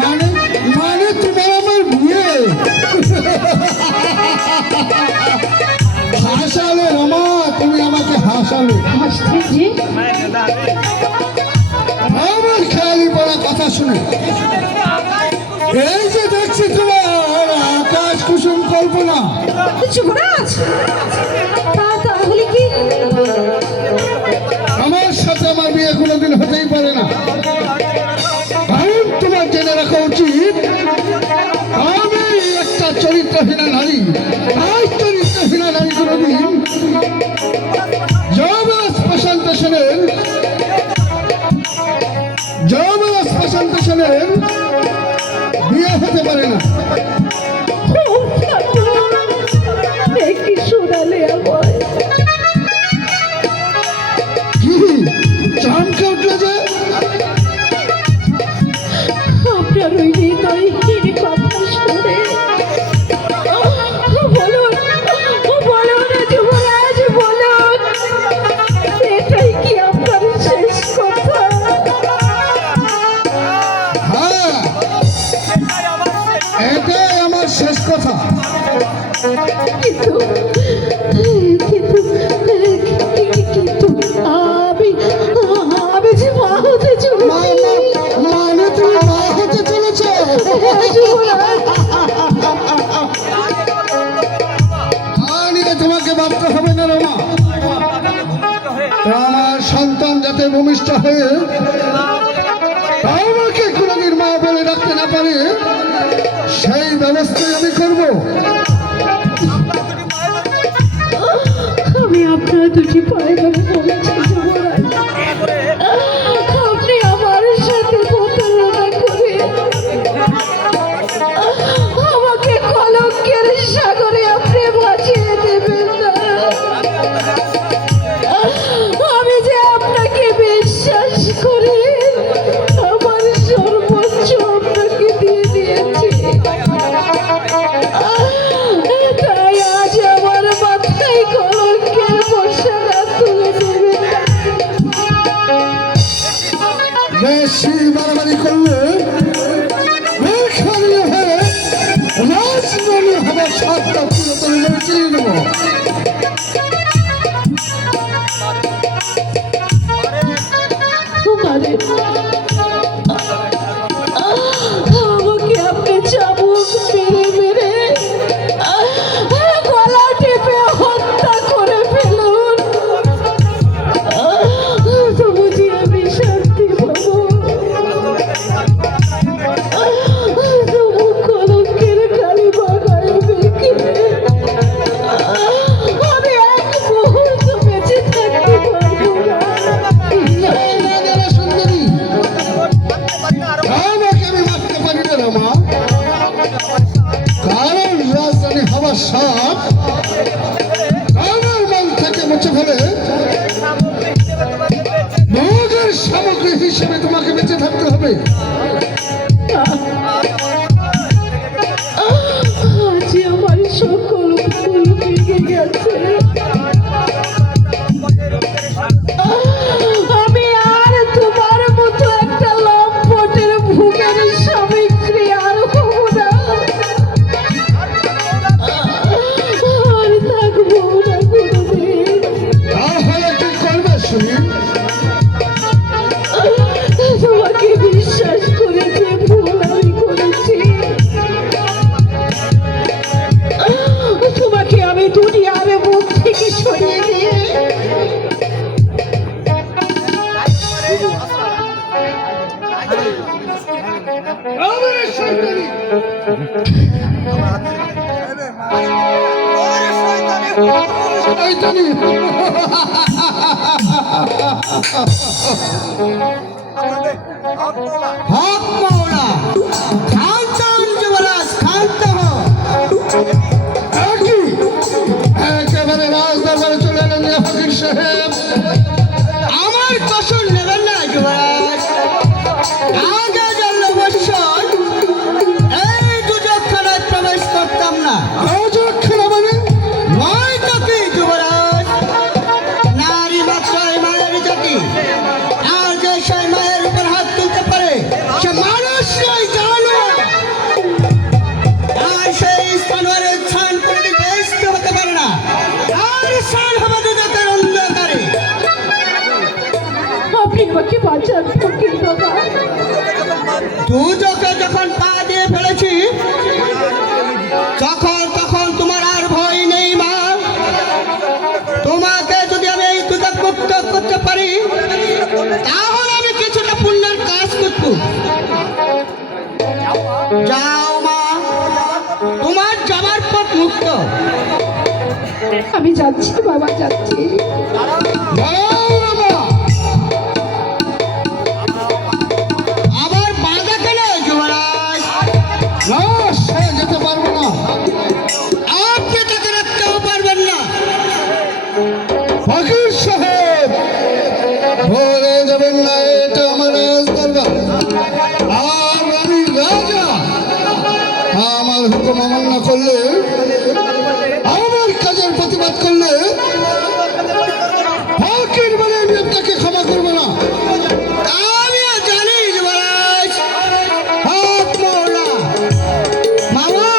মানে মানে তোমার আমার বিয়ে? হাসালে রমা, তুমি আমাকে হাসালে। হাসতে যে আমার খেয়ালি পড়া কথা শুনে এই যে দেখছি তোমার আকাশ কুসুম কল্পনা। যুবরাজ তাহলে কি আমার সাথে আমার বিয়ে কোনোদিন হতেই পারে না। কারণ তোমার জেনে রাখা উচিত আমি একটা চরিত্রহীনা নারী। আর চরিত্রহীনা নারী কোনোদিন যমরাজ প্রশান্ত সেনের বিয়ে হতে পারে না। কি শোনালে আমার কি চমকে উঠলো যে? আপনার ওই হৃদয়হীন কথা শুনে বলুন বলুন যুবরাজ বলুন এটাই কি আপনার শেষ কথা? হ্যাঁ, এটাই আমার শেষ কথা। কিন্তু কিন্তু কিন্তু আমি আমি যে মা হতে চলেছি মানে তুমি মা হতে চলেছ? যুবরাজ নিয়ে তোমাকে ভাবতে হবে না রমা। আমার সন্তান যাতে ভূমিষ্ঠ হয়ে আমাকে কোনোদিন মা বলে রাখতে না পারে সেই ব্যবস্থাই আমি করব। আমি আপনার দুটি পায়ে ধরে বলেছি যুবরাজ আপনি আমার সাথে প্রতারণা করে আমাকে কলঙ্কের সাগরে আপনি ভাসিয়ে দেবেন না মানে আমাকে আপনি চাবুক মেরে গলা টিপে হত্যা করে ফেলুন, তবু যে আমি শান্তি পাবো। তবু কলঙ্কের কালিমা গায়ে মেখে আমি এক মুহূর্ত বেঁচে থাকতে পারবো না। সুন্দরী, আমাকে আমি মারতে পারি না রে মা, কারণ রাজধানী হওয়ার সাপ কানের মান থেকে মুছে ফেলে ভোগের সামগ্রী হিসেবে তোমাকে বেঁচে থাকতে হবে। আজ আমার সকল ফুল ভেঙে গেছে। আমি আর তোমার মতো একটা লম্পটের ভূগের সামগ্রী আর হব না, আর থাকবো না কোনোদিন। তাহলে কি করবে শুনি? তোমাকে বিশ্বাস করে যে ভুল আমি করেছি, তোমাকে আমি দুনিয়ার মুখ থেকে সরিয়ে দিয়ে আমার সুন্দরী, শয়তানি, হক মৌলা, শান্ত হন যুবরাজ, শান্ত হন। একই একেবারে রাজদরবারে চলে এলেন যে ফকির সাহেব। আমার কসম নেবেন না যুবরাজ, আগে জানলে অবশ্যই এই দুজকখানায় প্রবেশ করতাম না। রাজখানা মানে নয় তো কি যুবরাজ, নারী মাত্রায় মায়ের জাতি, আর যে সেই মায়ের উপর হাত তুলতে পারে সে মানুষ নয়, জানো। আর সেই স্থানের স্থান কোনোদিন বেষ্ট হতে পারে না, আর স্থান হবে দুজকের অন্ধকারে। আপনি আমাকে বাঁচান ফকির বাবা। দুজকে যখন পা দিয়ে ফেলেছি তখন তোমার আর ভয় নেই মা। তোমাকে যদি আমি এই দুজক মুক্ত করতে পারি তাহলে আমি কিছুটা পুণ্যের কাজ করব। যাও মা, তোমার যাবার পথ মুক্ত। আমি যাচ্ছি বাবা, যাচ্ছি। আবার বাধা কেন যুবরাজ? না, সে যেতে পারবো না। আপনি তাকে রাখতেও পারবেন না। ফকির সাহেব, ভুলে যাবেন না, এটা আমার রাজদরবার, আর আমি রাজা। আমার হুকুম অমান্য করলে, আমার কাজের প্রতিবাদ করলে ফকির বলে আমি আপনাকে ক্ষমা করবো না। আমিও জানি যুবরাজ। হক মৌলা, মামু,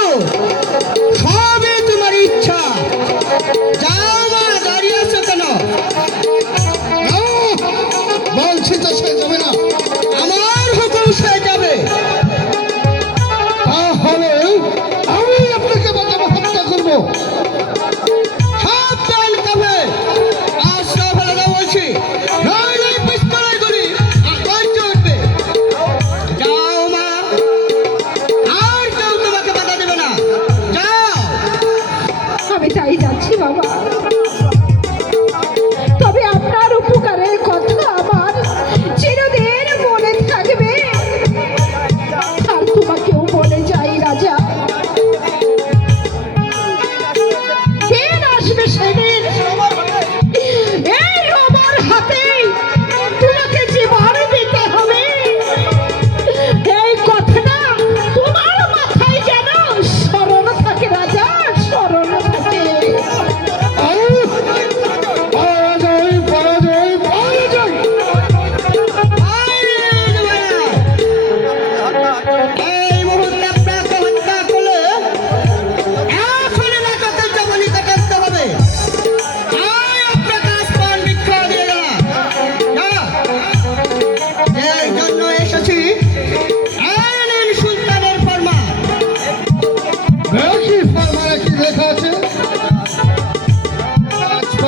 সবই তোমার ইচ্ছা। যাও মা, দাঁড়িয়ে আছো কেন? না, বলছি তো সে যাবে না। আমার হুকুম সে যাবে। তাহলে আমি আপনাকে বাঁচাবো, হত্যা করবো। সাবধান তবে, আশ্রয় ফেলে দাও বলছি, নইলে পিস্তলে গুলি আগুন উঠবে। যাও মা, আর কেউ তোমাকে বাধা দেবে না, যাও। আমি তাই যাচ্ছি বাবা।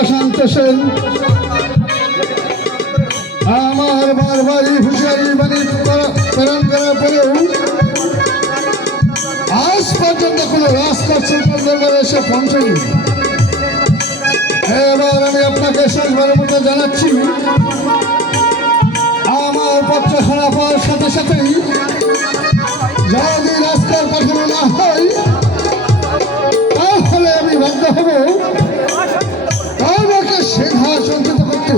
প্রশান্ত সেন আমার বারবারই হুঁশিয়ারি বাণী প্রেরণ করার পরেও আজ পর্যন্ত কোনো রাজকোট সুলতান দরবারে এসে পৌঁছেনি। এবার আমি আপনাকে শেষবারের মতো জানাচ্ছি, আমার পত্র খারাপ হওয়ার সাথে সাথেই যদি রাজকোট পাঠানো না হয় তাহলে আমি বাধ্য হব আমাকে সিংহাসনচ্যুত করতে।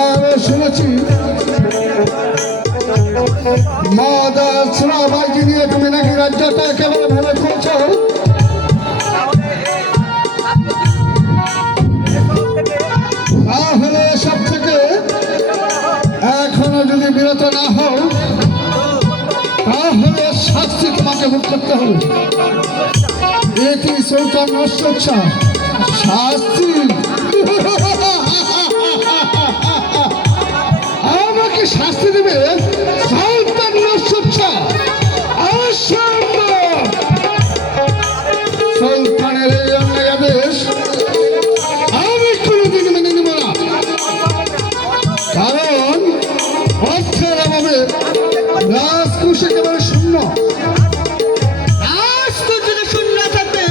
আর শুনেছি মাদাসরাবাইকে নিয়ে তুমি নাকি রাজ্যটা একেবারে ভালো করছো। তাহলে সব থেকে এখনো যদি বিরত না হও তাহলে শাস্তি তোমাকে ভোগ করতে হবে। এটি সুলতান নসরুল শাহ শাস্তি। আমাকে শাস্তি দেবে সুলতান নসরুল শাহ? অসম্ভব! সুলতানের এই অন্যায় আদেশ আমি কোনোদিন মেনে নেব না, কারণ অর্থের অভাবে রাজকোষ একেবারে শূন্য। রাজকোট যদি শূন্য থাকবে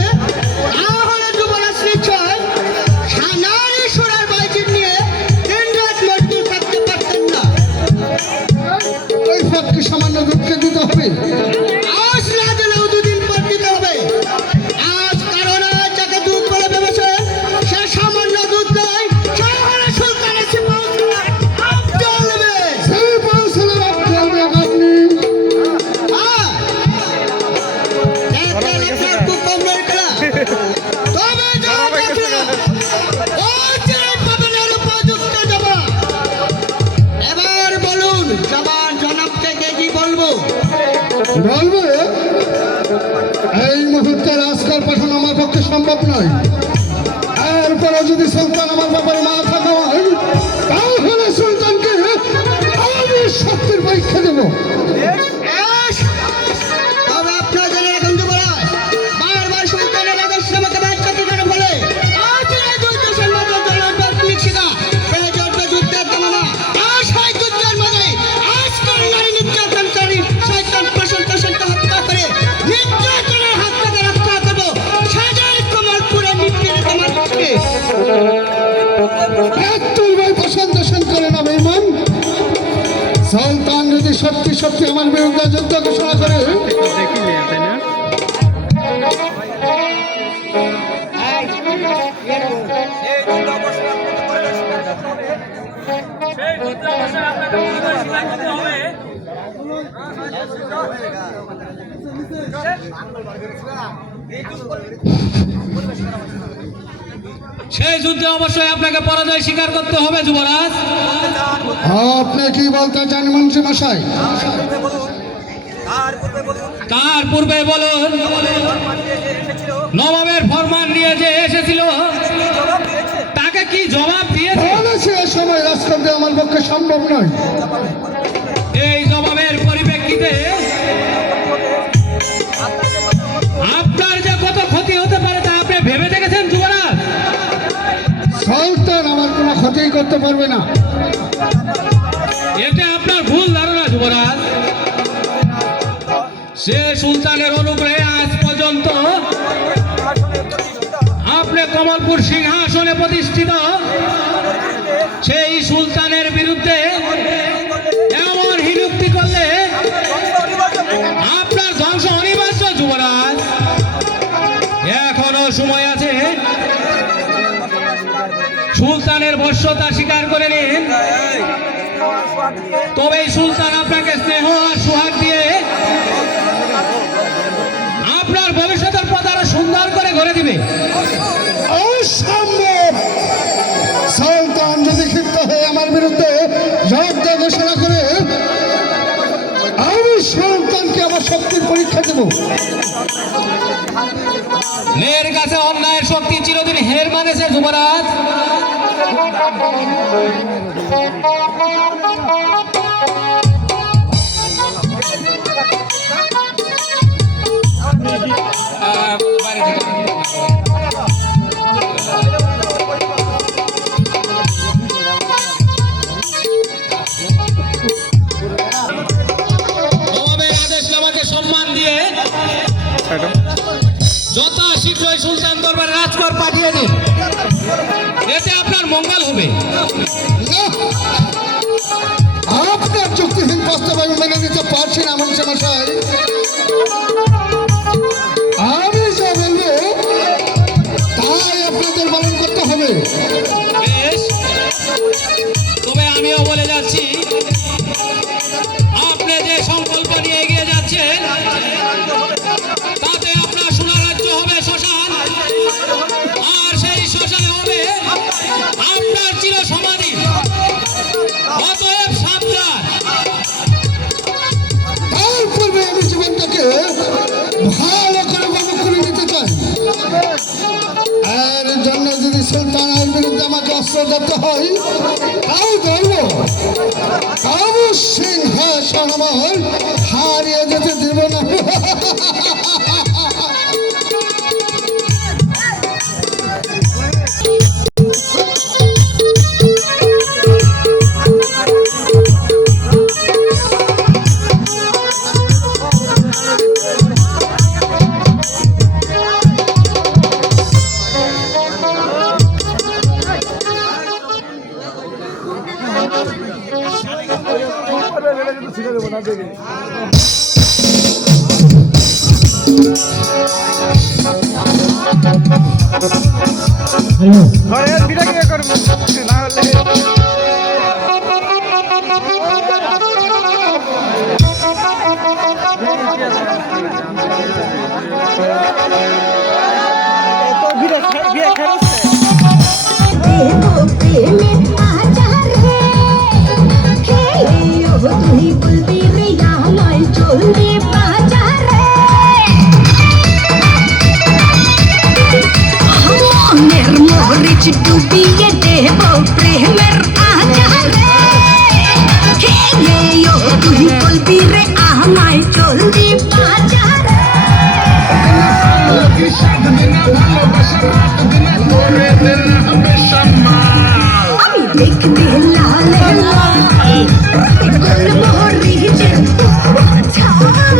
তাহলে যুবরাজ নিশ্চয় সানারি সোনার বাইজির নিয়ে দিন রাত মজদুর থাকতে পারতেন না। ওই ফাঁককে সামান্য দুধকে দিতে হবে। আজ না দিলেও দুদিন পর দিতে হবে। আজ কারণ আজ যাকে দুধ বলে ভেবেছে সে সামান্য দুধ নয়, সে হলো সুলতানের চলবে। সেই পৌঁছলে আপনি আপনি হ্যাঁ, একটা খুব কম নয় খেলা। তবে যারা দেখলো ওই ছেলে পাবেনের উপযুক্ত জবাব। এবার বলুন জবান জনাব থেকে কি বলবো? বলবে এই মুহূর্তে রাজকোট পাঠানো আমার পক্ষে সম্ভব নয়। এরপরে যদি সুলতান আমার ব্যাপারে মাথা দেওয়ায় তাহলে সুলতানকে আমি শক্তির পরীক্ষা দেবো। এস! তবে আপনারা জেনে রাখুন যুবরাজ, বারবার সুলতানের আদেশ আমাকে ব্যাট করতে কেন বলে? আজ এই দুই দেশের মধ্যে জনগণ নিশ্চিতা এই জন্মে যুদ্ধের দামানা। আর সেই যুদ্ধের মধ্যে আজকাল নারী নির্যাতনকারী শয়তান প্রশান্তকে হত্যা করে নির্যাতনের হাত থেকে রক্ষা করবো। সাজার কমলপুরে নিপীড়িত মানুষকে এত্তর ভাই প্রশান্ত সেন করে না বেঈমান। সুলতান যদি সত্যি সত্যি আমার বিরুদ্ধে যুদ্ধ ঘোষণা করে সেই যুদ্ধে অবশ্যই আপনাকে পরাজয় স্বীকার করতে হবে যুবরাজ। আপনি কি বলতে চান মন্ত্রী মশাই? তার পূর্বে বলুন নবাবের ফরমান নিয়ে যে এসেছিল তাকে কি জবাব দিয়েছে? বলেছে এ সময় রাজকোট দেওয়া আমার পক্ষে সম্ভব নয়। এই জবাবের পরিপ্রেক্ষিতে আপনার যে কত ক্ষতি হতে পারে তা আপনি ভেবে দেখেছেন যুবরাজ? সুলতান আমার কোনো ক্ষতি করতে পারবে না। এতে আপনার ভুল ধারণা যুবরাজ। সে সুলতানের অনুগ্রহে আজ পর্যন্ত আপনি কমলপুর সিংহাসনে প্রতিষ্ঠিত সেই সুলতানের বিরুদ্ধে এমন হিনুক্তি করলে আপনার ধ্বংস অনিবার্য যুবরাজ। এখনো সময় আছে, সুলতানের বশ্যতা স্বীকার করে নিন, তবেই সুলতান আপনাকে স্নেহ আর সোহাগ দিয়ে আপনার ভবিষ্যতের পথ আরো সুন্দর করে গড়ে দিবে। অসম্ভব! সুলতান যদি ক্ষিপ্ত হয়ে আমার বিরুদ্ধে যুদ্ধ ঘোষণা করে আমি সুলতানকে আমার শক্তির পরীক্ষা দেব। মেয়ের কাছে অন্যায়ের শক্তি চিরদিন হের মানেছে যুবরাজ। আপনার মঙ্গল হবে। না, আপনার যুক্তিহীন প্রস্তাব আমি মেনে নিতে পারছি না মন্ত্রীমশাই। আমি যা বলবো তাই আপনাদের পালন করতে হবে। বেশ, তবে আমিও বলে যাচ্ছি, আপনি যে সংকল্প নিয়ে এগিয়ে যাচ্ছেন তাতে আপনার সোনা রাজ্য হবে শ্মশান, আর সেই শ্মশানে হবে আপনার চির সমাধি। অতএব সাবধান। তার পূর্বে আমি জীবনটাকে ভালো করে উপভোগ করে নিতে চাই। এর জন্য যদি সুলতানের বিরুদ্ধে আমাকে অস্ত্র ধরতে হয় তাও ধরবো, তবু সিংহাসন আমার হারিয়ে যেতে দেব না। ঘরে বিটা কি করবো না হলে তো বিয়ে খেলছে ডুবিয়ে দেব প্রেমের আচারে, তুই বলবি রে আমায় চলবি বাজারে। আমি দেখবি লাল লাল মরিচে ঝাল।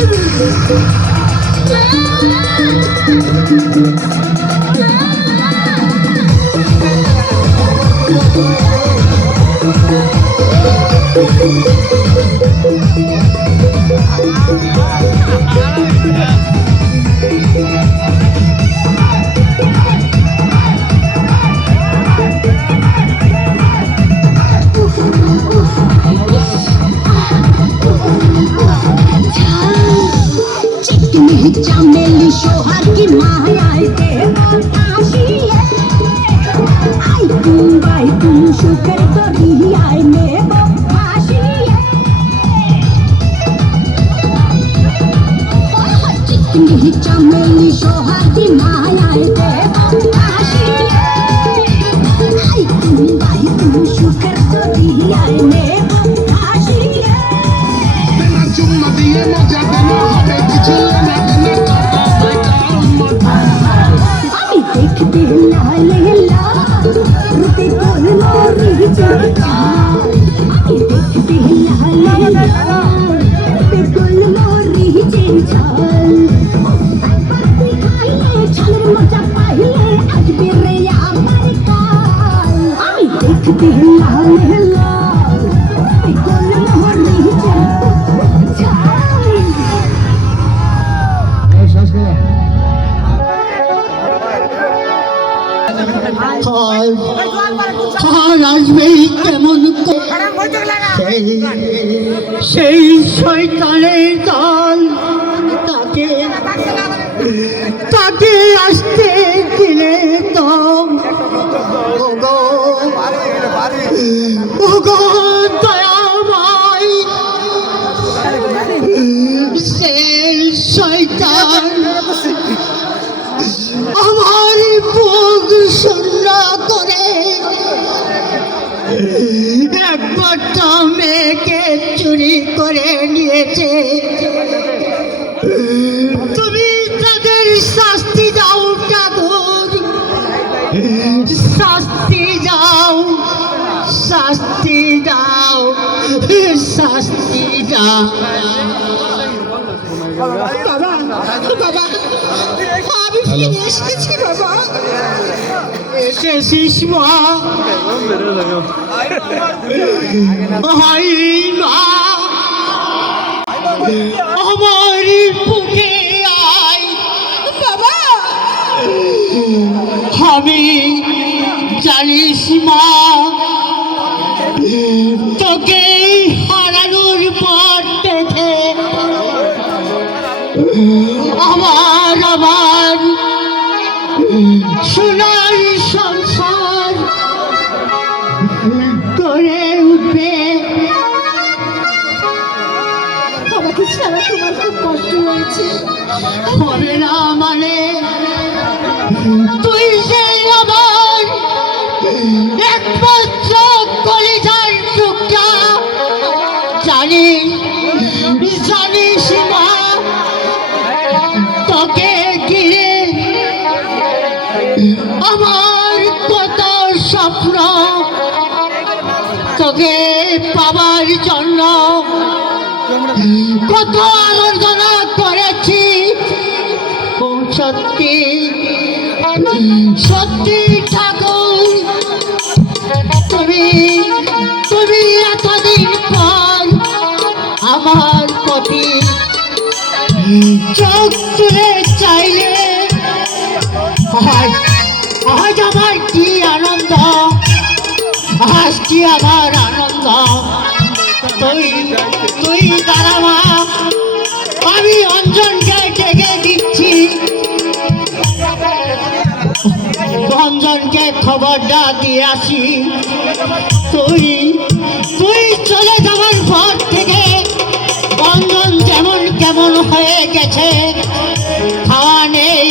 চামেলি সোহার কি মায়ায় দেব আসিয়ে, আই তুই সুখের দরিয়ায় নেব আসিয়ে। চিকনি চামেলি সোহার কি মায়ায় দেব আসিয়ে, আই তুই সুখের দরিয়ায় নেব আসিয়ে। আমি দেখবি লাল লাল রূপে তোর মরিচে ঝাল। আমি দেখবি লাল লাল রূপে তোর মরিচে ঝাল। খাইলে ঝালের মজা পাইলে আসবে রে আমার কাল। আমি দেখবি লাল লাল রূপে তোর মরিচে ঝাল। আসবে কেমন সেই শয়তানের দল, তাকে তাকে আসতে দিলে তো ওগো দয়াময়, সেই শয়তান আমার বুক শূন্য করে একটা মেয়েকে চুরি করে নিয়েছে। তুমি তাদের শাস্তি দাও ঠাকুর, শাস্তি দাও, শাস্তি দাও, শাস্তি দাও। বাবা বাবা আমি ফিরে এসেছি বাবা। এসেছিস মা হাই মা আমার বুকে আয় বাবা আমি জানিস মা তোকে হারানোর পর থেকে আমার সোনার সংসার করে উঠবে। আমাকে ছাড়া তোমার খুব কষ্ট হয়েছে। হবে না মানে তুই যে আমার একমাত্র কলিজার টুকরা জানিস মা তোকে ঘিরে আমার কত স্বপ্ন তোকে পাবার জন্য কত আলোচনা করেছি সত্যি সত্যি ঠাকুর তুমি এতদিন পর আমার প্রতি চোখ তুলে চাইলে আজ আমার কি আনন্দ আজ কি আমার আনন্দ তুই দাঁড়াবা আমি অঞ্জনকে ডেকে দিচ্ছি অঞ্জনকে খবরটা দিয়ে আসি তুই চলে যাওয়ার পর থেকে অঞ্জন যেমন কেমন হয়ে গেছে খাওয়া নেই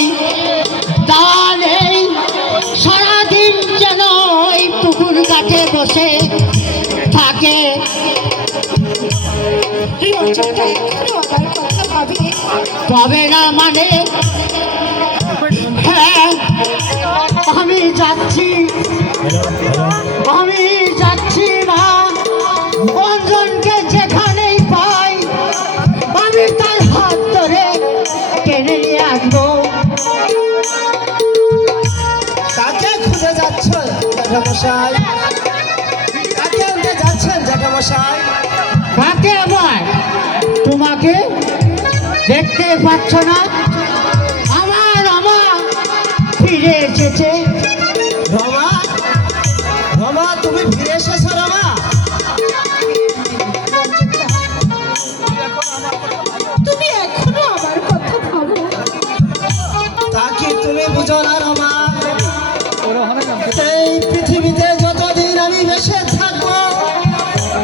দাওয়া নেই সারাদিন যেন ওই পুকুর কাছে বসে থাকে রঞ্জনটা এখনো আমার কথা ভাবে। তবে না মানে হ্যাঁ আমি যাচ্ছি না অঞ্জনকে যেখানেই পাই আমি তার হাত ধরে টেনে নিয়ে আসবো। কাকে খুঁজে যাচ্ছ জ্যাঠামশাই? কাকে আনতে যাচ্ছেন জ্যাঠামশাই? কাকে আবার? তোমাকে দেখতে পাচ্ছ না? আমার রমা ফিরে এসেছে। রমা, রমা তুমি ফিরে এসেছো রমা? তুমি এখনো আমার কথা ভাবো। তা কি তুমি বুঝো না রমা? এই পৃথিবীতে যতদিন আমি বেঁচে থাকবো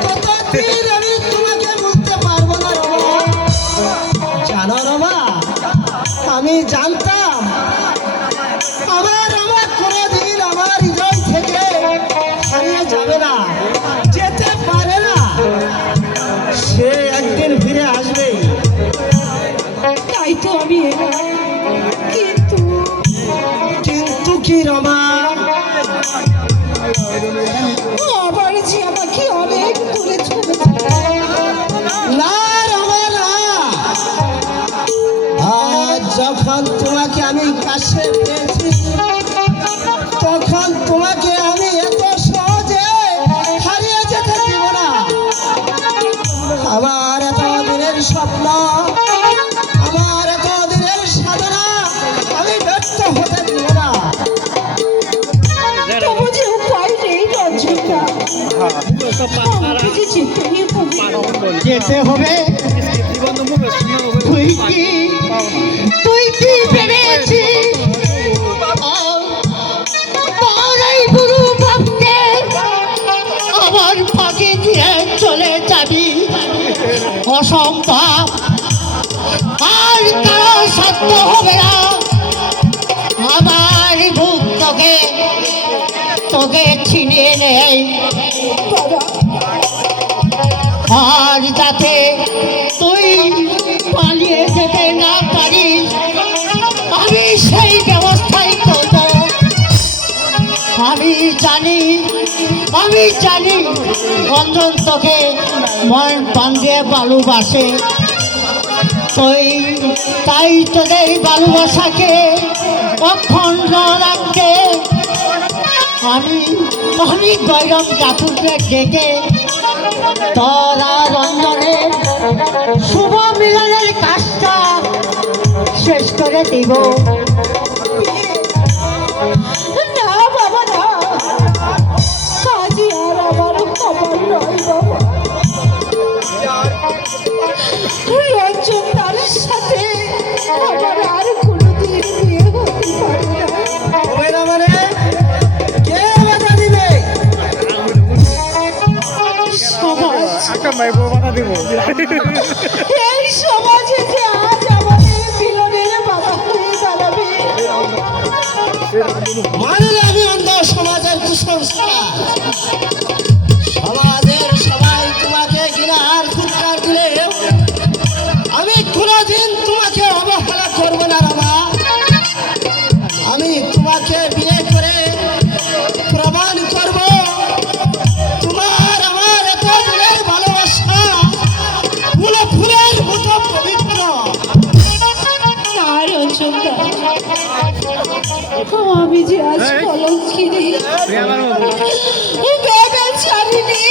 ততদিন আমি তোমাকে বুঝতে পারবো না রমা। জানো রমা, আমি জানতাম আমার কোনোদিন আমার হৃদয় থেকে হারিয়ে যাবে না, যেতে পারে না, সে একদিন ফিরে আসবেই। তাই তো আমি এলাম। কিন্তু কি রমা? আবার যে আমাকে অনেক দূরে চলে যায়। না রমা না, আজ যখন তোমাকে আমি কাছে পেয়েছি তখন তোমাকে আমি এত সহজে হারিয়ে যেতে দিব না। আমার এত দিনের স্বপ্ন, আমার এত দিনের সাধনা আমি ব্যর্থ হতে দিব না। তবু যে উপায় নেই রঞ্জনটা, আমাকে যে যেতেই হবে। যেতে হবে। তুই কি ভেবেছিস তোর এই গুরু বাপকে আমার ফাঁকে দিয়ে চলে যাবি? অসম্ভব, আর কারো সত্য হবে না। আমার বুক তোকে ছিনিয়ে নেই, আর যাতে তুই পালিয়ে যেতে না পারিস আমি সেই ব্যবস্থাই করব। আমি জানি অঞ্জন তোকে মন প্রাণ দিয়ে ভালোবাসে, তাই তোদের ভালোবাসাকে অখণ্ড রাখতে আমি গৌরব ঠাকুরকে ডেকে তোর আর রঞ্জনের শুভ মিলনের কাজটা শেষ করে দিব। না বাবা না, কাজী আর আমার খবর নয় বাবা। রঞ্জন তার সাথে আমার আর কোনোদিন বিয়ে হতে পারে না। হবে না মানে কে বাধা দিবে? সমাজ, একটা মাইবো বানা দিব এই সমাজে যে আজ আমাদের মিলনের বাধা হয়ে দাঁড়াবে। মানে আমি অন্ধ সমাজের কুসংস্কার। সমাজের সবাই তোমাকে ঘৃণার ফুৎকার দিলেও আমি কোনোদিন তোমাকে অবহেলা করব না রামা। আমি তোমাকে বিয়ে করে প্রমাণ করব তোমার আমার এত দিনের ভালোবাসা ফুলে ফুলের মতো পবিত্র। না রঞ্জন দা, আমি যে আজ কলঙ্কিনী বেবে ছাড়িনি।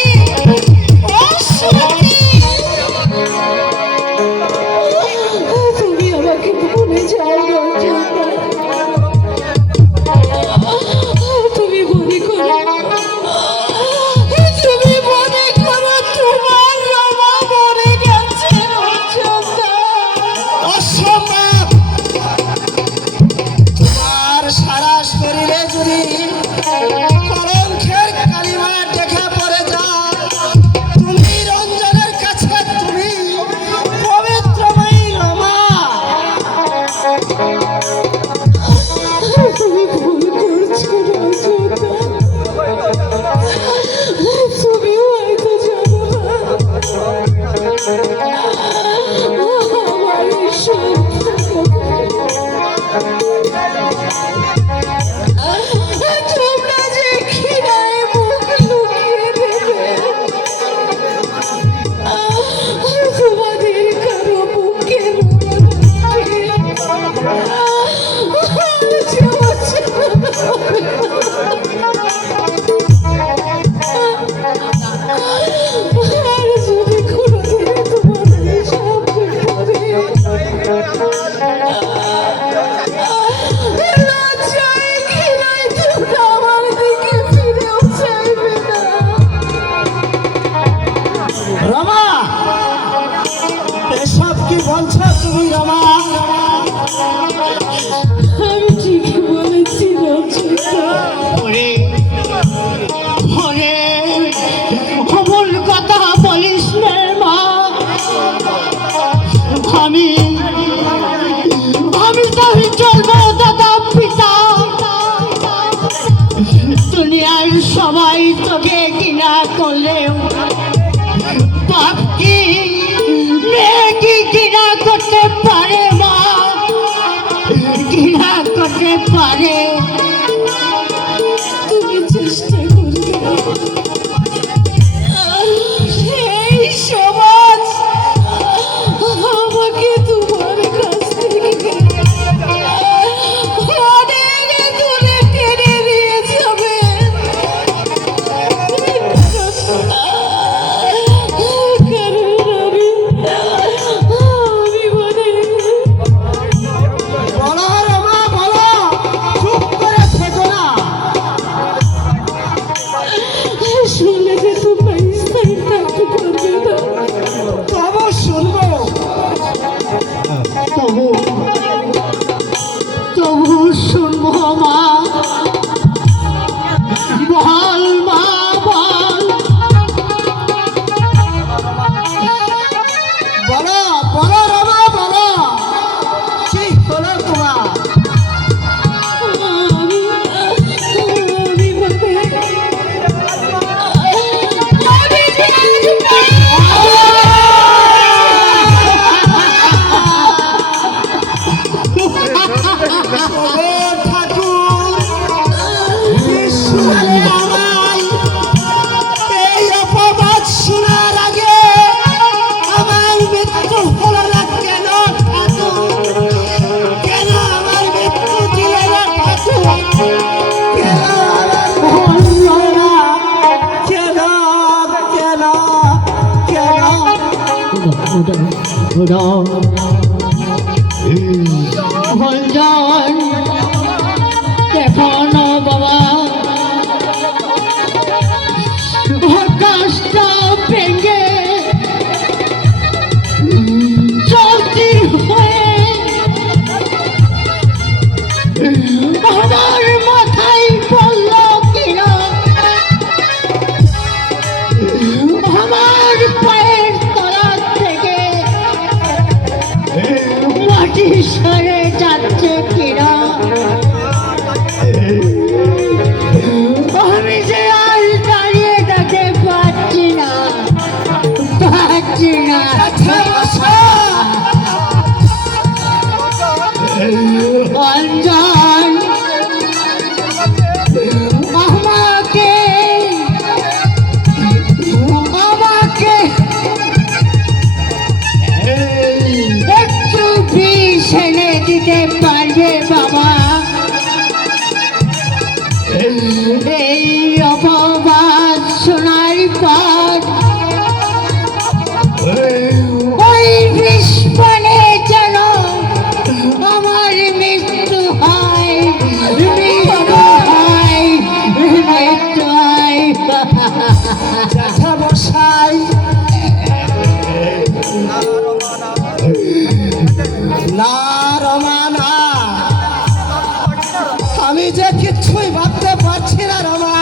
ও সত্যি তুমি আমাকে ভুলে যাও রঞ্জন দা। তুমি মনে করো, তুমি মনে করো তোমার রমা মরে গেছে রঞ্জন দা। অসম্ভব! তোমার সারা শরীরে যদি কলঙ্কের কালিমা দেখা পড়ে যায়, তুমি রঞ্জনের কাছে তুমি পবিত্রময়ী রমা। তুমি ভুল করছো রঞ্জন দা। তুমি হয়তো জানো না আমার এই তোমরা যে ঘৃণায় মুখ লুকিয়ে দেবে, তোমাদের কারো বুকে আর যদি কোনোদিন তোমাদের সামনে পড়ে লজ্জায় ঘৃণায় তোমরা আমার দিকে ফিরেও চাইবে না। রমা, এসব কি বলছো তুমি রমা? আমি ঠিকই বলেছি রঞ্জন দা। ওরে ওরে অমূল কথা বলিস রে মা। আমি তাই চলবো দাদা পিতা। দুনিয়ার সবাই তোকে ঘৃণা করলেও পাপ কি মেয়ে কি ঘৃণা করতে পারে মা? ঘৃণা করতে পারে। তুমি চেষ্টা করবে সেই সমাজ আমাকে তোমার কাছ থেকে অনেক দূরে টেনে নিয়ে যাবে। কারণ আমি মনে বলো রমা, বলো। চুপ ভঞ্জন দেখো না বাবা, আকাশটা ভেঙে চলতি হয়ে আমার মাথায় পড়ল কিনা, আমার পায়ের তলা থেকে মাটি সরে যাচ্ছে কিনা, আমি যে আর দাঁড়িয়ে থাকতে পারছি না, পারছি না। অঞ্জন আমাকে আমাকে একটু বিষ এনে দিতে পারবে বাবা? এই অপবাদ শোনার পর ওই বিষ পানে যেন আমার মৃত্যু হয়, মৃত্যু হয়, মৃত্যু হয়। জ্যাঠামশাই, না রমা না, আমি যে কিছুই ভাবতে পারছি না রমা।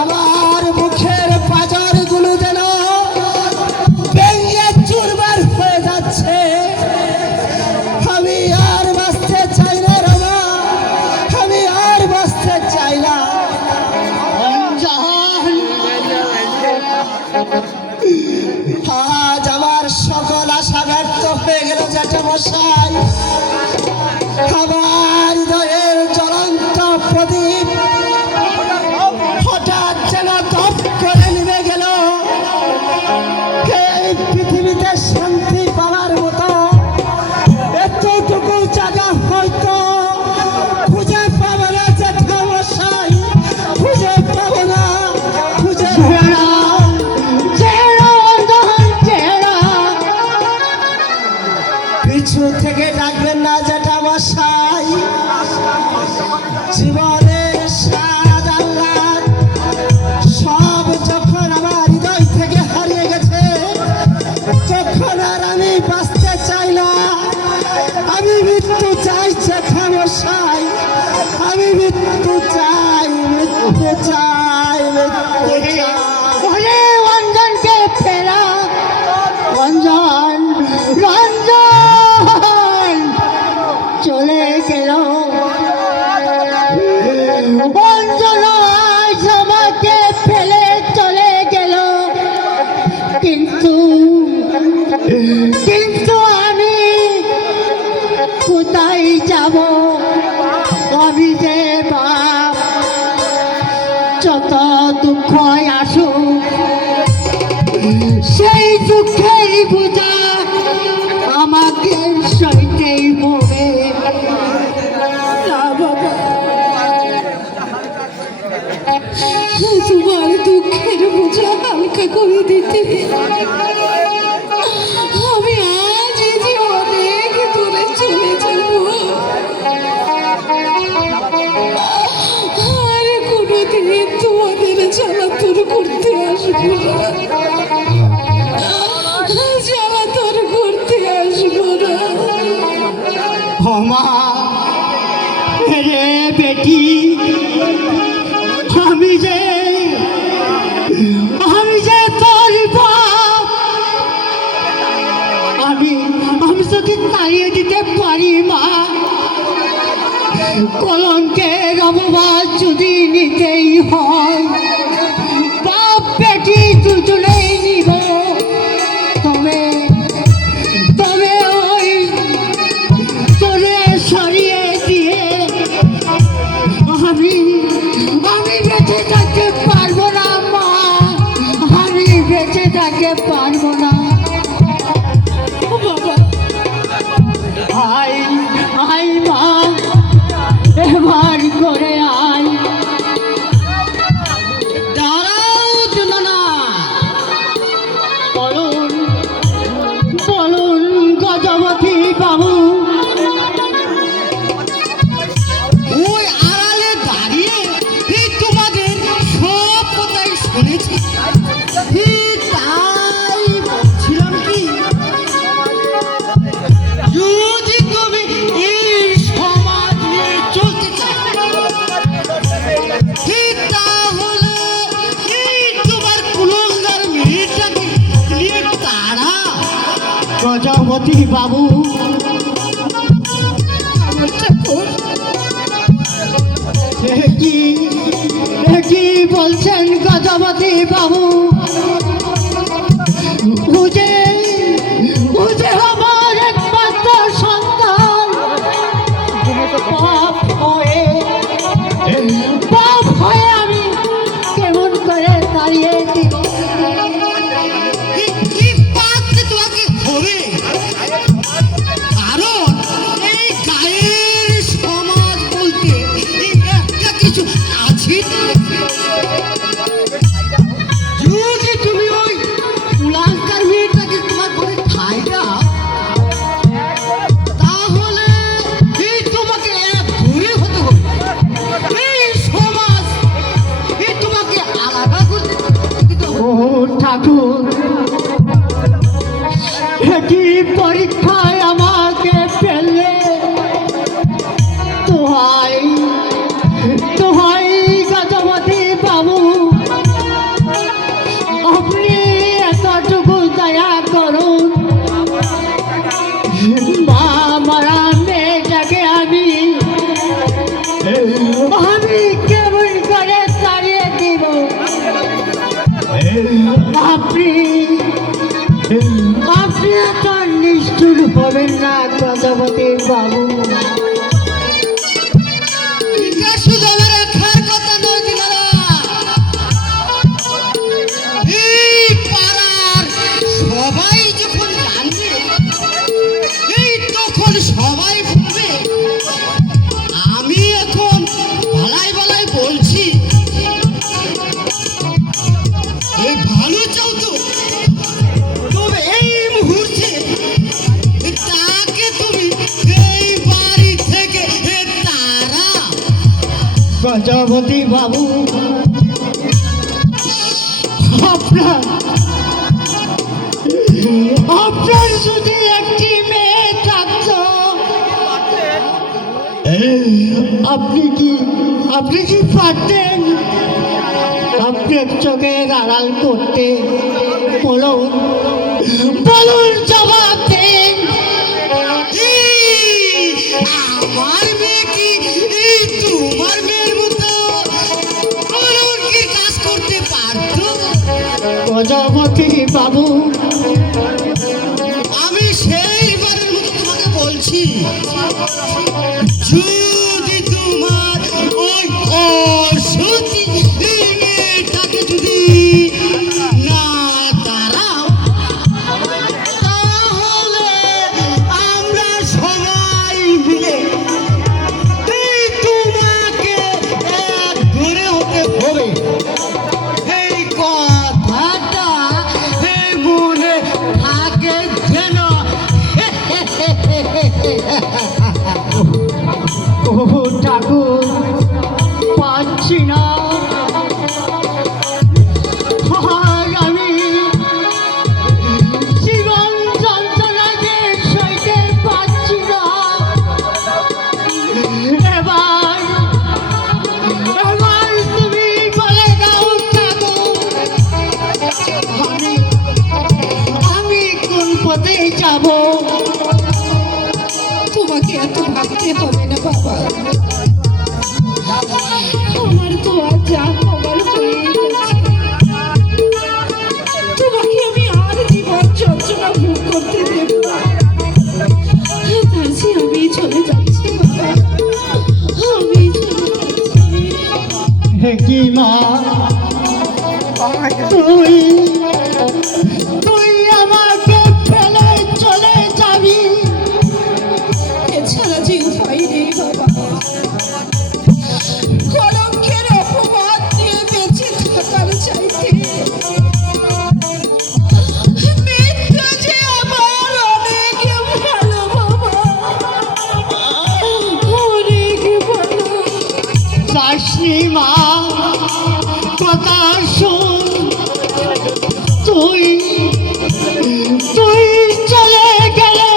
আমার মুখের পাঁজরগুলো যেন ভেঙে চুরমার হয়ে যাচ্ছে। আমি আর বাঁচতে চাই না রমা, আমি আর বাঁচতে চাই না। আজ আমার সকল আশা ব্যর্থ হয়ে গেল জ্যাঠামশাই। আমার হৃদয়ের জ্বলন্ত প্রদীপ হঠাৎ যেন দপ করে নিভে গেল। এই পৃথিবীতে শান্তি পাওয়ার মতো এতটুকু জায়গা হয়তো খুঁজে পাবো না জ্যাঠামশাই, খুঁজে পাবো না, খুঁজে পাবো না। পিছু থেকে ডাকবেন না জ্যাঠামশাই। জীবনের স্বাদ আহ্লাদ সব যখন আমার হৃদয় থেকে হারিয়ে গেছে, তখন আর আমি বাঁচতে চাই না। আমি মৃত্যু চাই জ্যাঠামশাই, আমি মৃত্যু চাই, মৃত্যু চাই, মৃত্যু চাই। অঞ্জনকে ফেরা, অঞ্জন, রঞ্জন চলে গেল। অঞ্জন আজ আমাকে ফেলে চলে গেল, কিন্তু কিন্তু আমি কোথায় যাব? আমি যে বাপ, যত দুঃখ আসুক সেই দুঃখের বোঝা আমাকে সইতেই হবে। তোমার দুঃখের বোঝা হালকা করে দিতে আমি আজ যে অনেক দূরে চলে যাব, আর কোনোদিন তোমাদের জ্বালাতন করতে আসবো না, জ্বালাতন করতে আসবো না। মা রে বেটি, আমি যে তোর বাপ, আমি তোকে তাড়িয়ে দিতে পারি মা। কলঙ্কের অপবাদ যদি নিতেই হয়, বাপ বেটি দুজনেই নিব। তবে ওই তোরে সরিয়ে দিয়ে আমি বেঁচে থাকতে পারবো না মা, আমি বেঁচে থাকতে পারবো না। বাবা, আয় মা, এবার করে আয়। তাহলে এই তোমার কুলঙ্গার মেয়েটাকে নিয়ে তারা প্রজাপতি বাবু, আমার ঠাকুর কি বলছেন গজপতি বাবু? বুঝে বুঝে আমার একমাত্র সন্তান পাপ হয়ে আমি কেমন করে দাঁড়িয়ে দিব? কি পাচ্ছে তোমাকে হবে, কারণ এই গায়ের সমাজ বলতে এই একটা কিছু আছে। যদি তুমি ওই কুলাঙ্কার মেয়েটাকে তোমার ঘরে ঠাই দাও, তাহলে এই তোমাকে এক ঘুরে হতে হবে। এই সমাজ এই তোমাকে আলাদা করতে দিতে হবে। ও ঠাকুর, কি পরীক্ষায় আমাকে ফেললে? তোহাই তোহাই গজপতি বাবু, আপনি এতটুকু দয়া করুন। মা মারা মেয়েটাকে আমি কেমন করে তাড়িয়ে দিব? আপনি আপনি এত নিষ্ঠুর হবেন না প্রজাপতি বাবু। এটা শুধু আমার একার কথা নয় দিলারা, এই পাড়ার সবাই যখন জানবে, এই তখন সবাই বলবে আমি এখন ভালাই ভালাই বলছি। এই ভালো চাও তো, তবে এই মুহূর্তে তাকে তুমি এই বাড়ি থেকে তারা। প্রজাপতি বাবু, আপনার আপনার যদি একটি মেয়ে থাকতো, আপনি কি পারতেন আপনার চোখের আড়াল করতে? বলুন বলুন, জবাব দেন। আমার মেয়ে কি এই তোমার মেয়ের মতো কি কাজ করতে পারতো? প্রজাপতি বাবু, আমি সেইবারের মতো তোমাকে বলছি, যদি তোমার ওই অসতী মেয়েটাকে যদি না তারাও, তাহলে আমরা সবাই মিলে এই তোমাকে এক ঘরে হতে হবে। এই কথাটা এই মনে থাকে যেন। ও ঠাকুর, পাচ্ছি না। আর আমি জীবন যন্ত্রণাকে সইতে পারছি না। এবার এবার তুমি বলে দাও ঠাকুর, আমি কোন পথে যাব? তোমাকে এত ভাবতে হবে না বাবা, আমার তো আর যা হবার হয়ে গেছে। তোমাকে আমি আর জীবন যন্ত্রণা ভোগ করতে দেব না। তাই আমি চলে যাচ্ছি বাবা, আমি চলে যাচ্ছি। হে কি মা, আমাকে তুই তুই আমাকে ফেলে চলে যাবি? এছাড়া যে উপায় নেই বাবা, কলঙ্কের অপমান দিয়ে বেঁচে থাকার চাইতে মৃত্যু যে আমার অনেক ভালো বাবা, অনেক ভালো। যাসনি মা, কথা শোন। তুই তুই চলে গেলে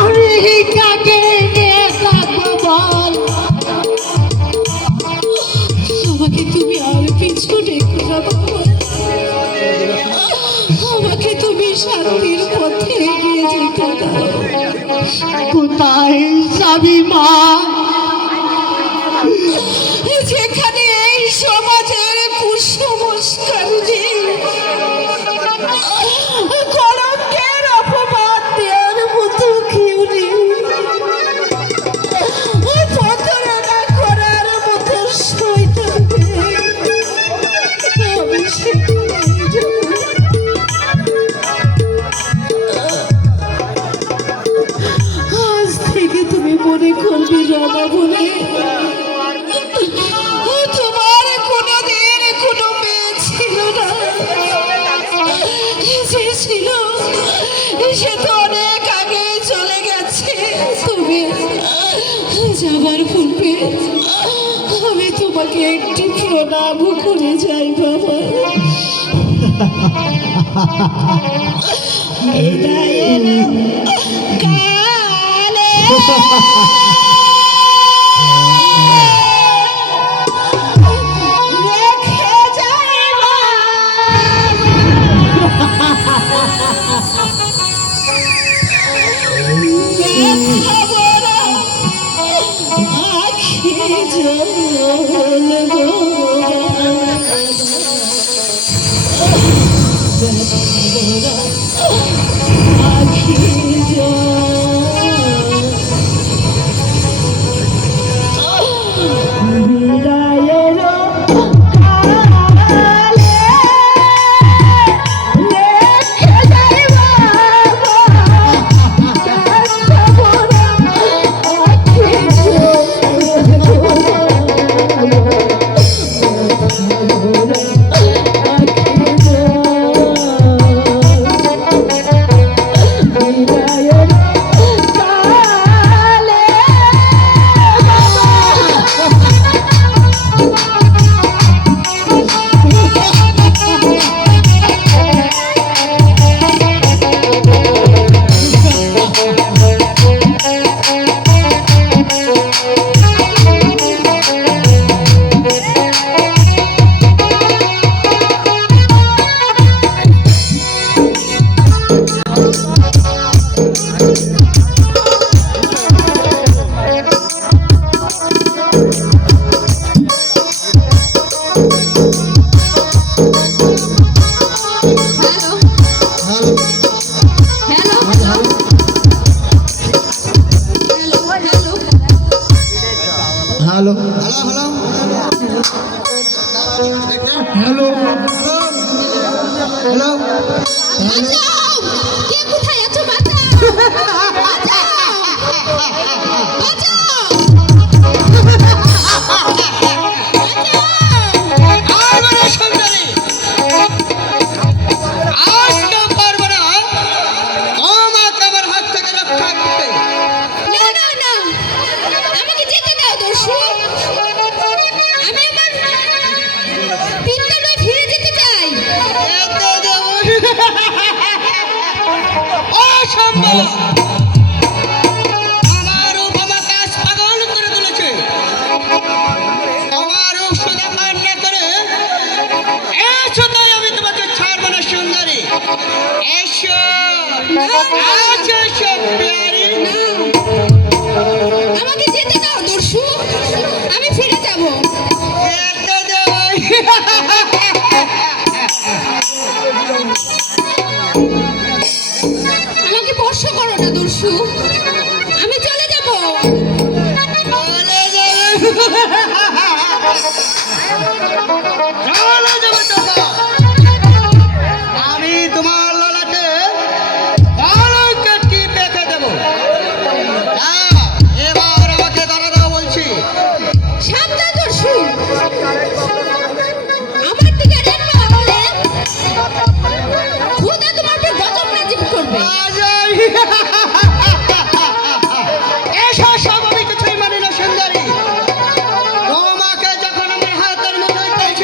আমি কাকে নিয়ে থাকবো বল? কোথায় যাবি মা? যেখানে এই সমাজের কুসংস্কার নেই, কলঙ্কের অপবাদ দেওয়ার মতো কেউ নেই, প্রতারণা করার মতো শয়তান নেই, আমি সেখানে যাব। আজ থেকে তুমি মনে করবে রমা বলে তোমার কোনোদিন কোনো মেয়ে ছিল না। যে ছিল সে তো অনেক আগে চলে গেছে। তুমি যাবার পূর্বে আমি তোমাকে একটু প্রণাম করে যাই বাবা। বিদায়ের কালে রেখে যাই আখি জল আখি বিদায়ের কালে রেখে যাই বাবা, আখি বিদায়ের কালে হ্যালো হ্যালো হ্যালো কে কোথায় আছো? সুন্দরী, আজকে পারবো না আমাকে আমার হাত থেকে রক্ষা করতে। না না না, আমাকে যেতে দাও দস্যু। আমি আমার বিদ্যালয়ে ফিরে যেতে চাই। অসম্ভব, আমার রূপ আমাকে আজ পাগল করে তুলেছে। আমার রূপ সুদা কান্না করে এসো, তাই আমি তোমাকে ছাড়বো না সুন্দরী। এসো এসো এসো প্যারি। আমাকে যেতে দাও দস্যু, আমি ফিরে যাব। যেতে দাও। আমাকে স্পর্শ করো না দস্যু, আমি চলে যাব। চলে যাবে, চলে যাবে তোমরা। আমি তোমার ললাটে কলঙ্ক টিপে রেখে দেবো। এবার আমাকে দাঁড়া দাও বলছি। সাবধান দস্যু, আমার দিকে রেখা হলে খোদা তোমার উপর গজব নাজিল করবে। এসব সব আমি কিছুই মানি না সুন্দরী। তোমাকে যখন আমার হাতের মুঠোয় পেয়েছি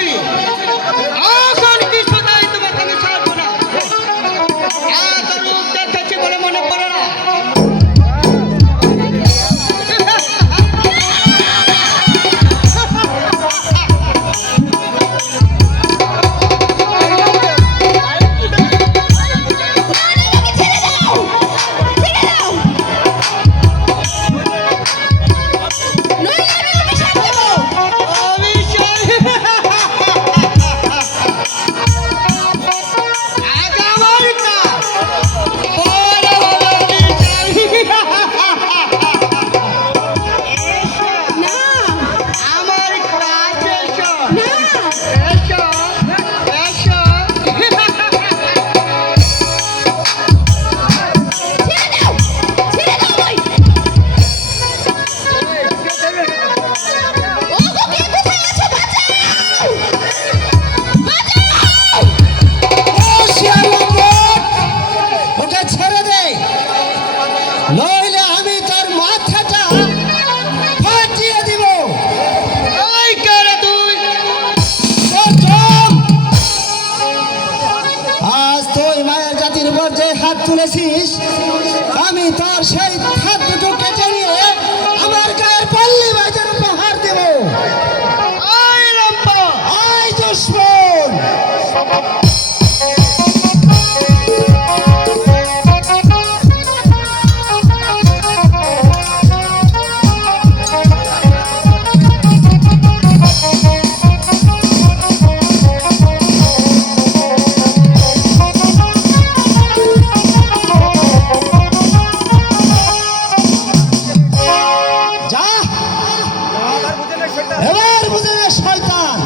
এবার বুঝবে শয়তান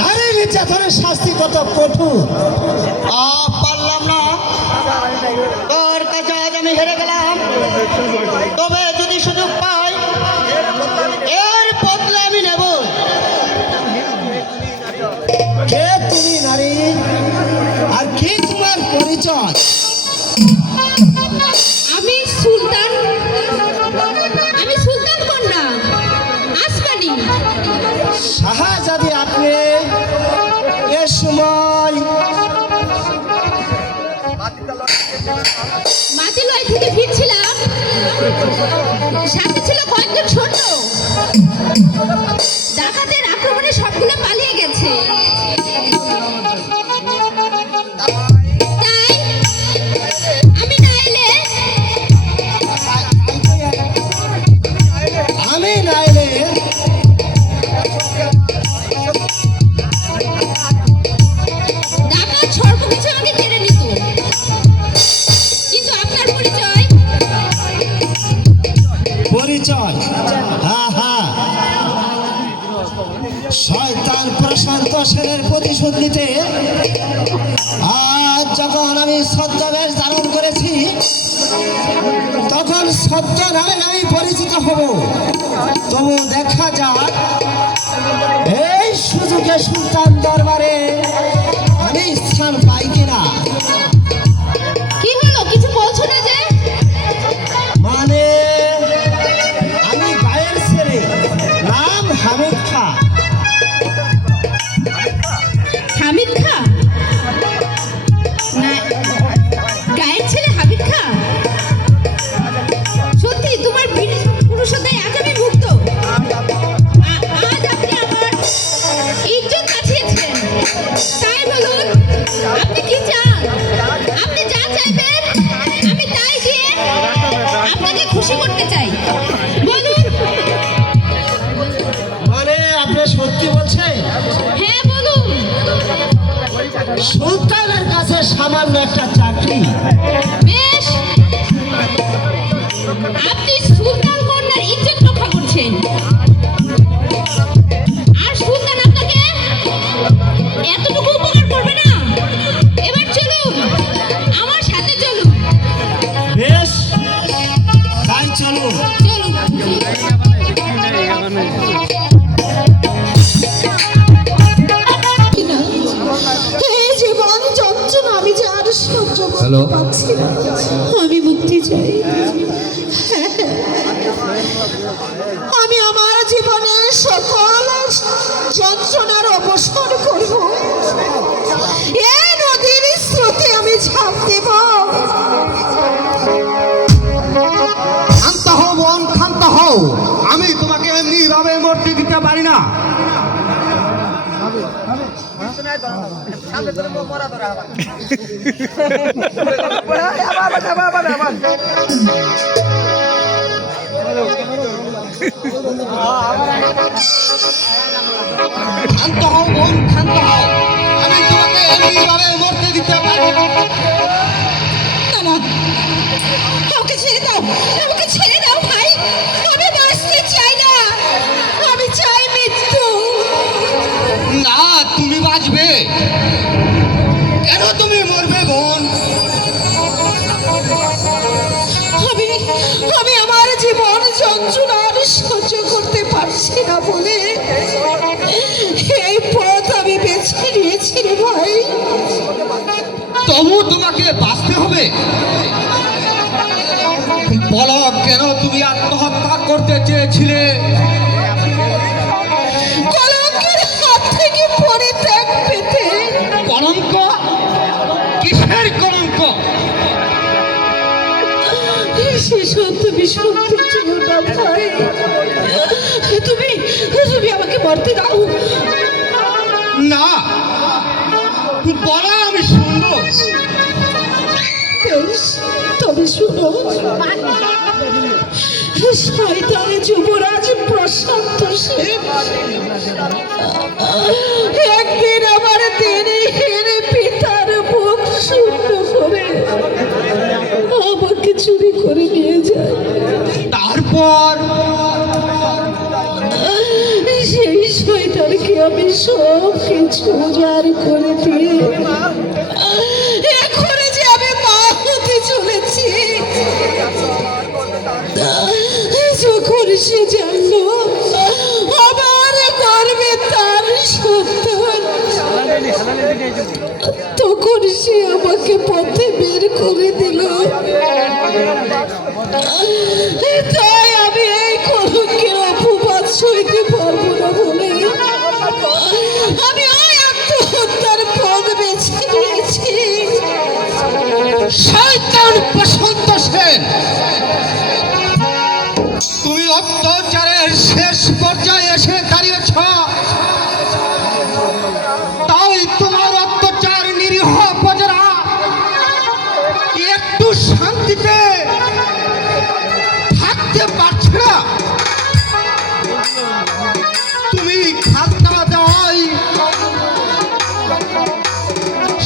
নারী নির্যাতনের শাস্তি কত কঠোর। পারলাম না, তোর কাছে আজ আমি হেরে গেলাম। তবে যদি সুযোগ পাই এর বদলে আমি নেব। কে তুমি নারী, আর কি তোমার পরিচয়? আমি সুলতান, আমি সুলতান কন্যা আসমানি। শাহজাদি আপনি এ সময় মাটিলয় থেকে ফিরছিলাম, সাথে ছিল কয়েকজন ছোট। ডাকাতের আক্রমণে সবগুলো পালিয়ে গেছে। তাই আমি না এলে আমি না এলে ডাকাত সর্বকিছু আমাকে কেড়ে নিত। কিন্তু আপনার পরিচয়? পরিচয় হ্যাঁ হ্যাঁ, শয়তান প্রশান্ত সেনের প্রতিশোধ নিতে আজ যখন আমি ছদ্মবেশ ধারণ করেছি তখন ছদ্ম নামে আমি পরিচিত হব। তবু দেখা যাক এই সুযোগে সুলতান দরবারে আমি স্থান পাই কিনা। কি হলো, কিছু বলছো না যে? মানে আমি গায়ের ছেলে, নাম হামিদ খা। হামিদ খা? না, গায়ের ছেলে হামিদ খা? সত্যি তোমার বীর পুরুষতায় আজ আমি মুক্ত। আজ আপনি আমার ইজ্জত বাঁচিয়েছেন। তাই বলুন, আপনি কি চান? আপনি যা চাইবেন আমি তাই দিয়ে আপনাকে খুশি করতে চাই। বলুন। মানে আপনি সত্যি বলছেন? হ্যাঁ বলুন। সুলতানের কাছে সামান্য একটা চাকরি। বেশ, আপনি সুলতান কন্যার ইজ্জত রক্ষা করছেন, আর সুলতান আপনাকে এতটুকু উপকার করবে না। এবার চলুন, আমার সাথে চলুন। বেশ, তাই চলুন। চলুন। এই জীবন যন্ত্রণা আমি যে আর সহ্য করতে পারছি না। আমি মুক্তি চাই। আমি আমার জীবনের সকল যন্ত্রণার অবসর করব। এই নদীর স্রোতে আমি ঝাঁপ দেব। শান্ত হও বোন, শান্ত হও। আমি তোমাকে এমনি ভাবে মরতে দিতে পারি না। শান্ত হও বোন, শান্ত হও। আমি তোমাকে এমনি ভাবে মরতে দিতে পারি না। না, আমাকে ছেড়ে দাও, আমাকে ছেড়ে দাও ভাই। আমি বাঁচতে চাই না, আমি চাই মৃত্যু। না, তুমি বাঁচবে। কেন তুমি মরবে বোন? আমি আমার জীবন যন্ত্রণার সহ্য করতে পারছি না বলে এই পথ আমি বেছে নিয়েছি রে ভাই। তবু তোমাকে বাঁচতে হবে। বলো, কেন তুমি আত্মহত্যা করতে চেয়েছিলে? কলঙ্কের হাত থেকে পরিত্রাণ পেতে। কলঙ্ক? কিসের কলঙ্ক? সেসব তুমি শুনতে চেও না ভাই। তুমি আমাকে মরতে দাও। না, বলো, আমি শুনবো। বেশ, তবে শুনো। শয়তান যুবরাজ প্রশান্ত সেন একদিন আমার দিনহীন পিতার বুক শূন্য করে আমাকে চুরি করে নিয়ে যায়। তারপর শয়তানকে আমি সব কিছু উজাড় করে দিয়ে এখনো যে আমি মা হতে চলেছি, যখন সে জানলো আমার গর্বে তার সন্তান, তখন সে আমাকে পথে বের করে দিল। তাই আমি এই কলঙ্কের অপবাদ সইতে পারবো না বলে আমি ওই আত্মহত্যার পথ বেছে নিয়েছি। শয়তান বসন্ত সেন, তুমি অত্যাচারের শেষ পর্যায়ে এসে দাঁড়িয়েছ। তাই তোমার অত্যাচার নিরীহ প্রজারা একটু শান্তিতে থাকতে পারছে না। তুমি খাজনা দেওয়াই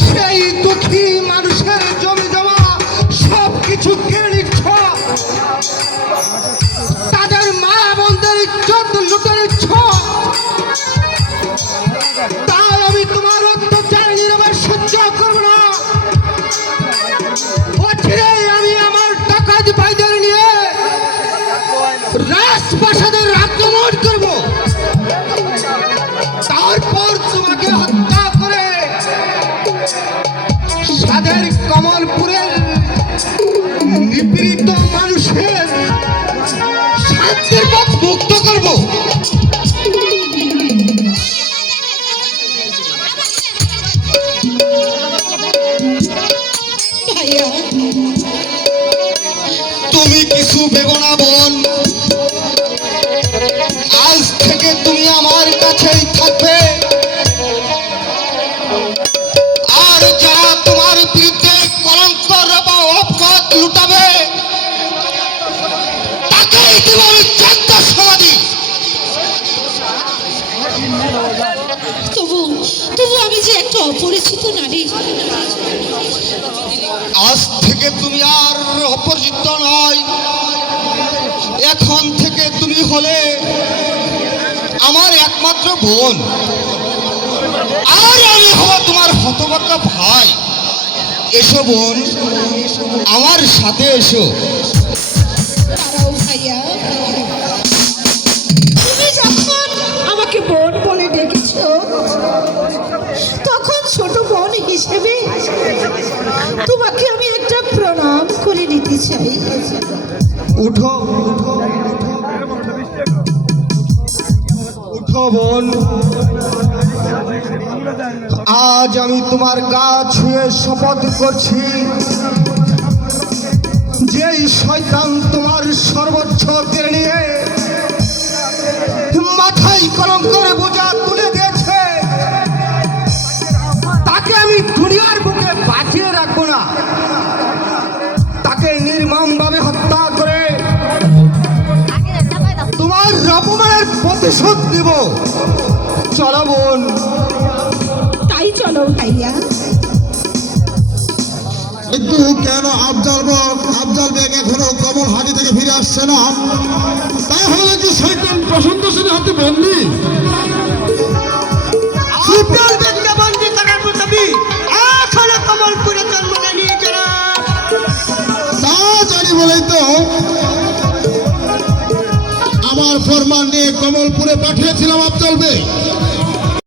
সেই দুঃখী মানুষের জমি জমা সব কিছু কেড়ে নিচ্ছ। তাদের মা বোনদের ইজ্জত লুটে নিচ্ছ। তাই আমি তোমার অত্যাচার নীরবে সহ্য করব না। অচিরেই আমি আমার ডাকাত ভাইদের নিয়ে রাজপ্রাসাদের আক্রমণ করব। তারপর তোমাকে হত্যা করে সাদের কমলপুরের নিপীড়িত মানুষের শান্তির পথ মুক্ত করব। ভাইয়া, তুমি কিছু ভেবো না বোন, আজ থেকে তুমি আমার কাছেই থাকবে। আর যারা তোমার বিরুদ্ধে কলঙ্ক বা অপবাদ লুটাবে তাকেই দেব আমি চন্দ্র সমাধি। তবু তবু আমি যে একটা অপরিচিত নারী। আজ থেকে তুমি আর অপরিচিত নয়, এখন থেকে তুমি হলে আমার একমাত্র বোন। আর আমি হব তোমার হতভাগ্য ভাই। এসো বোন, আমার সাথে এসো। দাঁড়াও ভাইয়া, তুমি যখন আমাকে বোন বলে ডেকেছো, তখন ছোট বোন হিসেবে তোমাকে আমি একটা প্রণাম করে নিতে চাই। উঠো উঠো বোন, আজ আমি তোমার গা ছুঁয়ে শপথ করছি, যেই শয়তান তোমার সর্বোচ্চ কেড়ে নিয়ে মাথায় কলঙ্কের বোঝা তুলে দিয়েছে, তাকে আমি দুনিয়ার বুকে বাঁচিয়ে রাখবো না। তাকে নির্মমভাবে হত্যা করে তোমার অপমানের প্রতিশোধ দেব। চলো বোন। তাই চলো ভাইয়া। কিন্তু কেন আফজাল বেগ এখনো কমল হাটি থেকে ফিরে আসছে না? তাহলে কি শয়তান বসন্ত সেনের হাতে বন্দী? আফজাল বেগকে বন্দী করার দাবি এখনো কমলপুরে জন্ম নিয়ে যারা তা জানি বলেই তো আমার ফরমান নিয়ে কমলপুরে পাঠিয়েছিলাম আফজাল বেগ।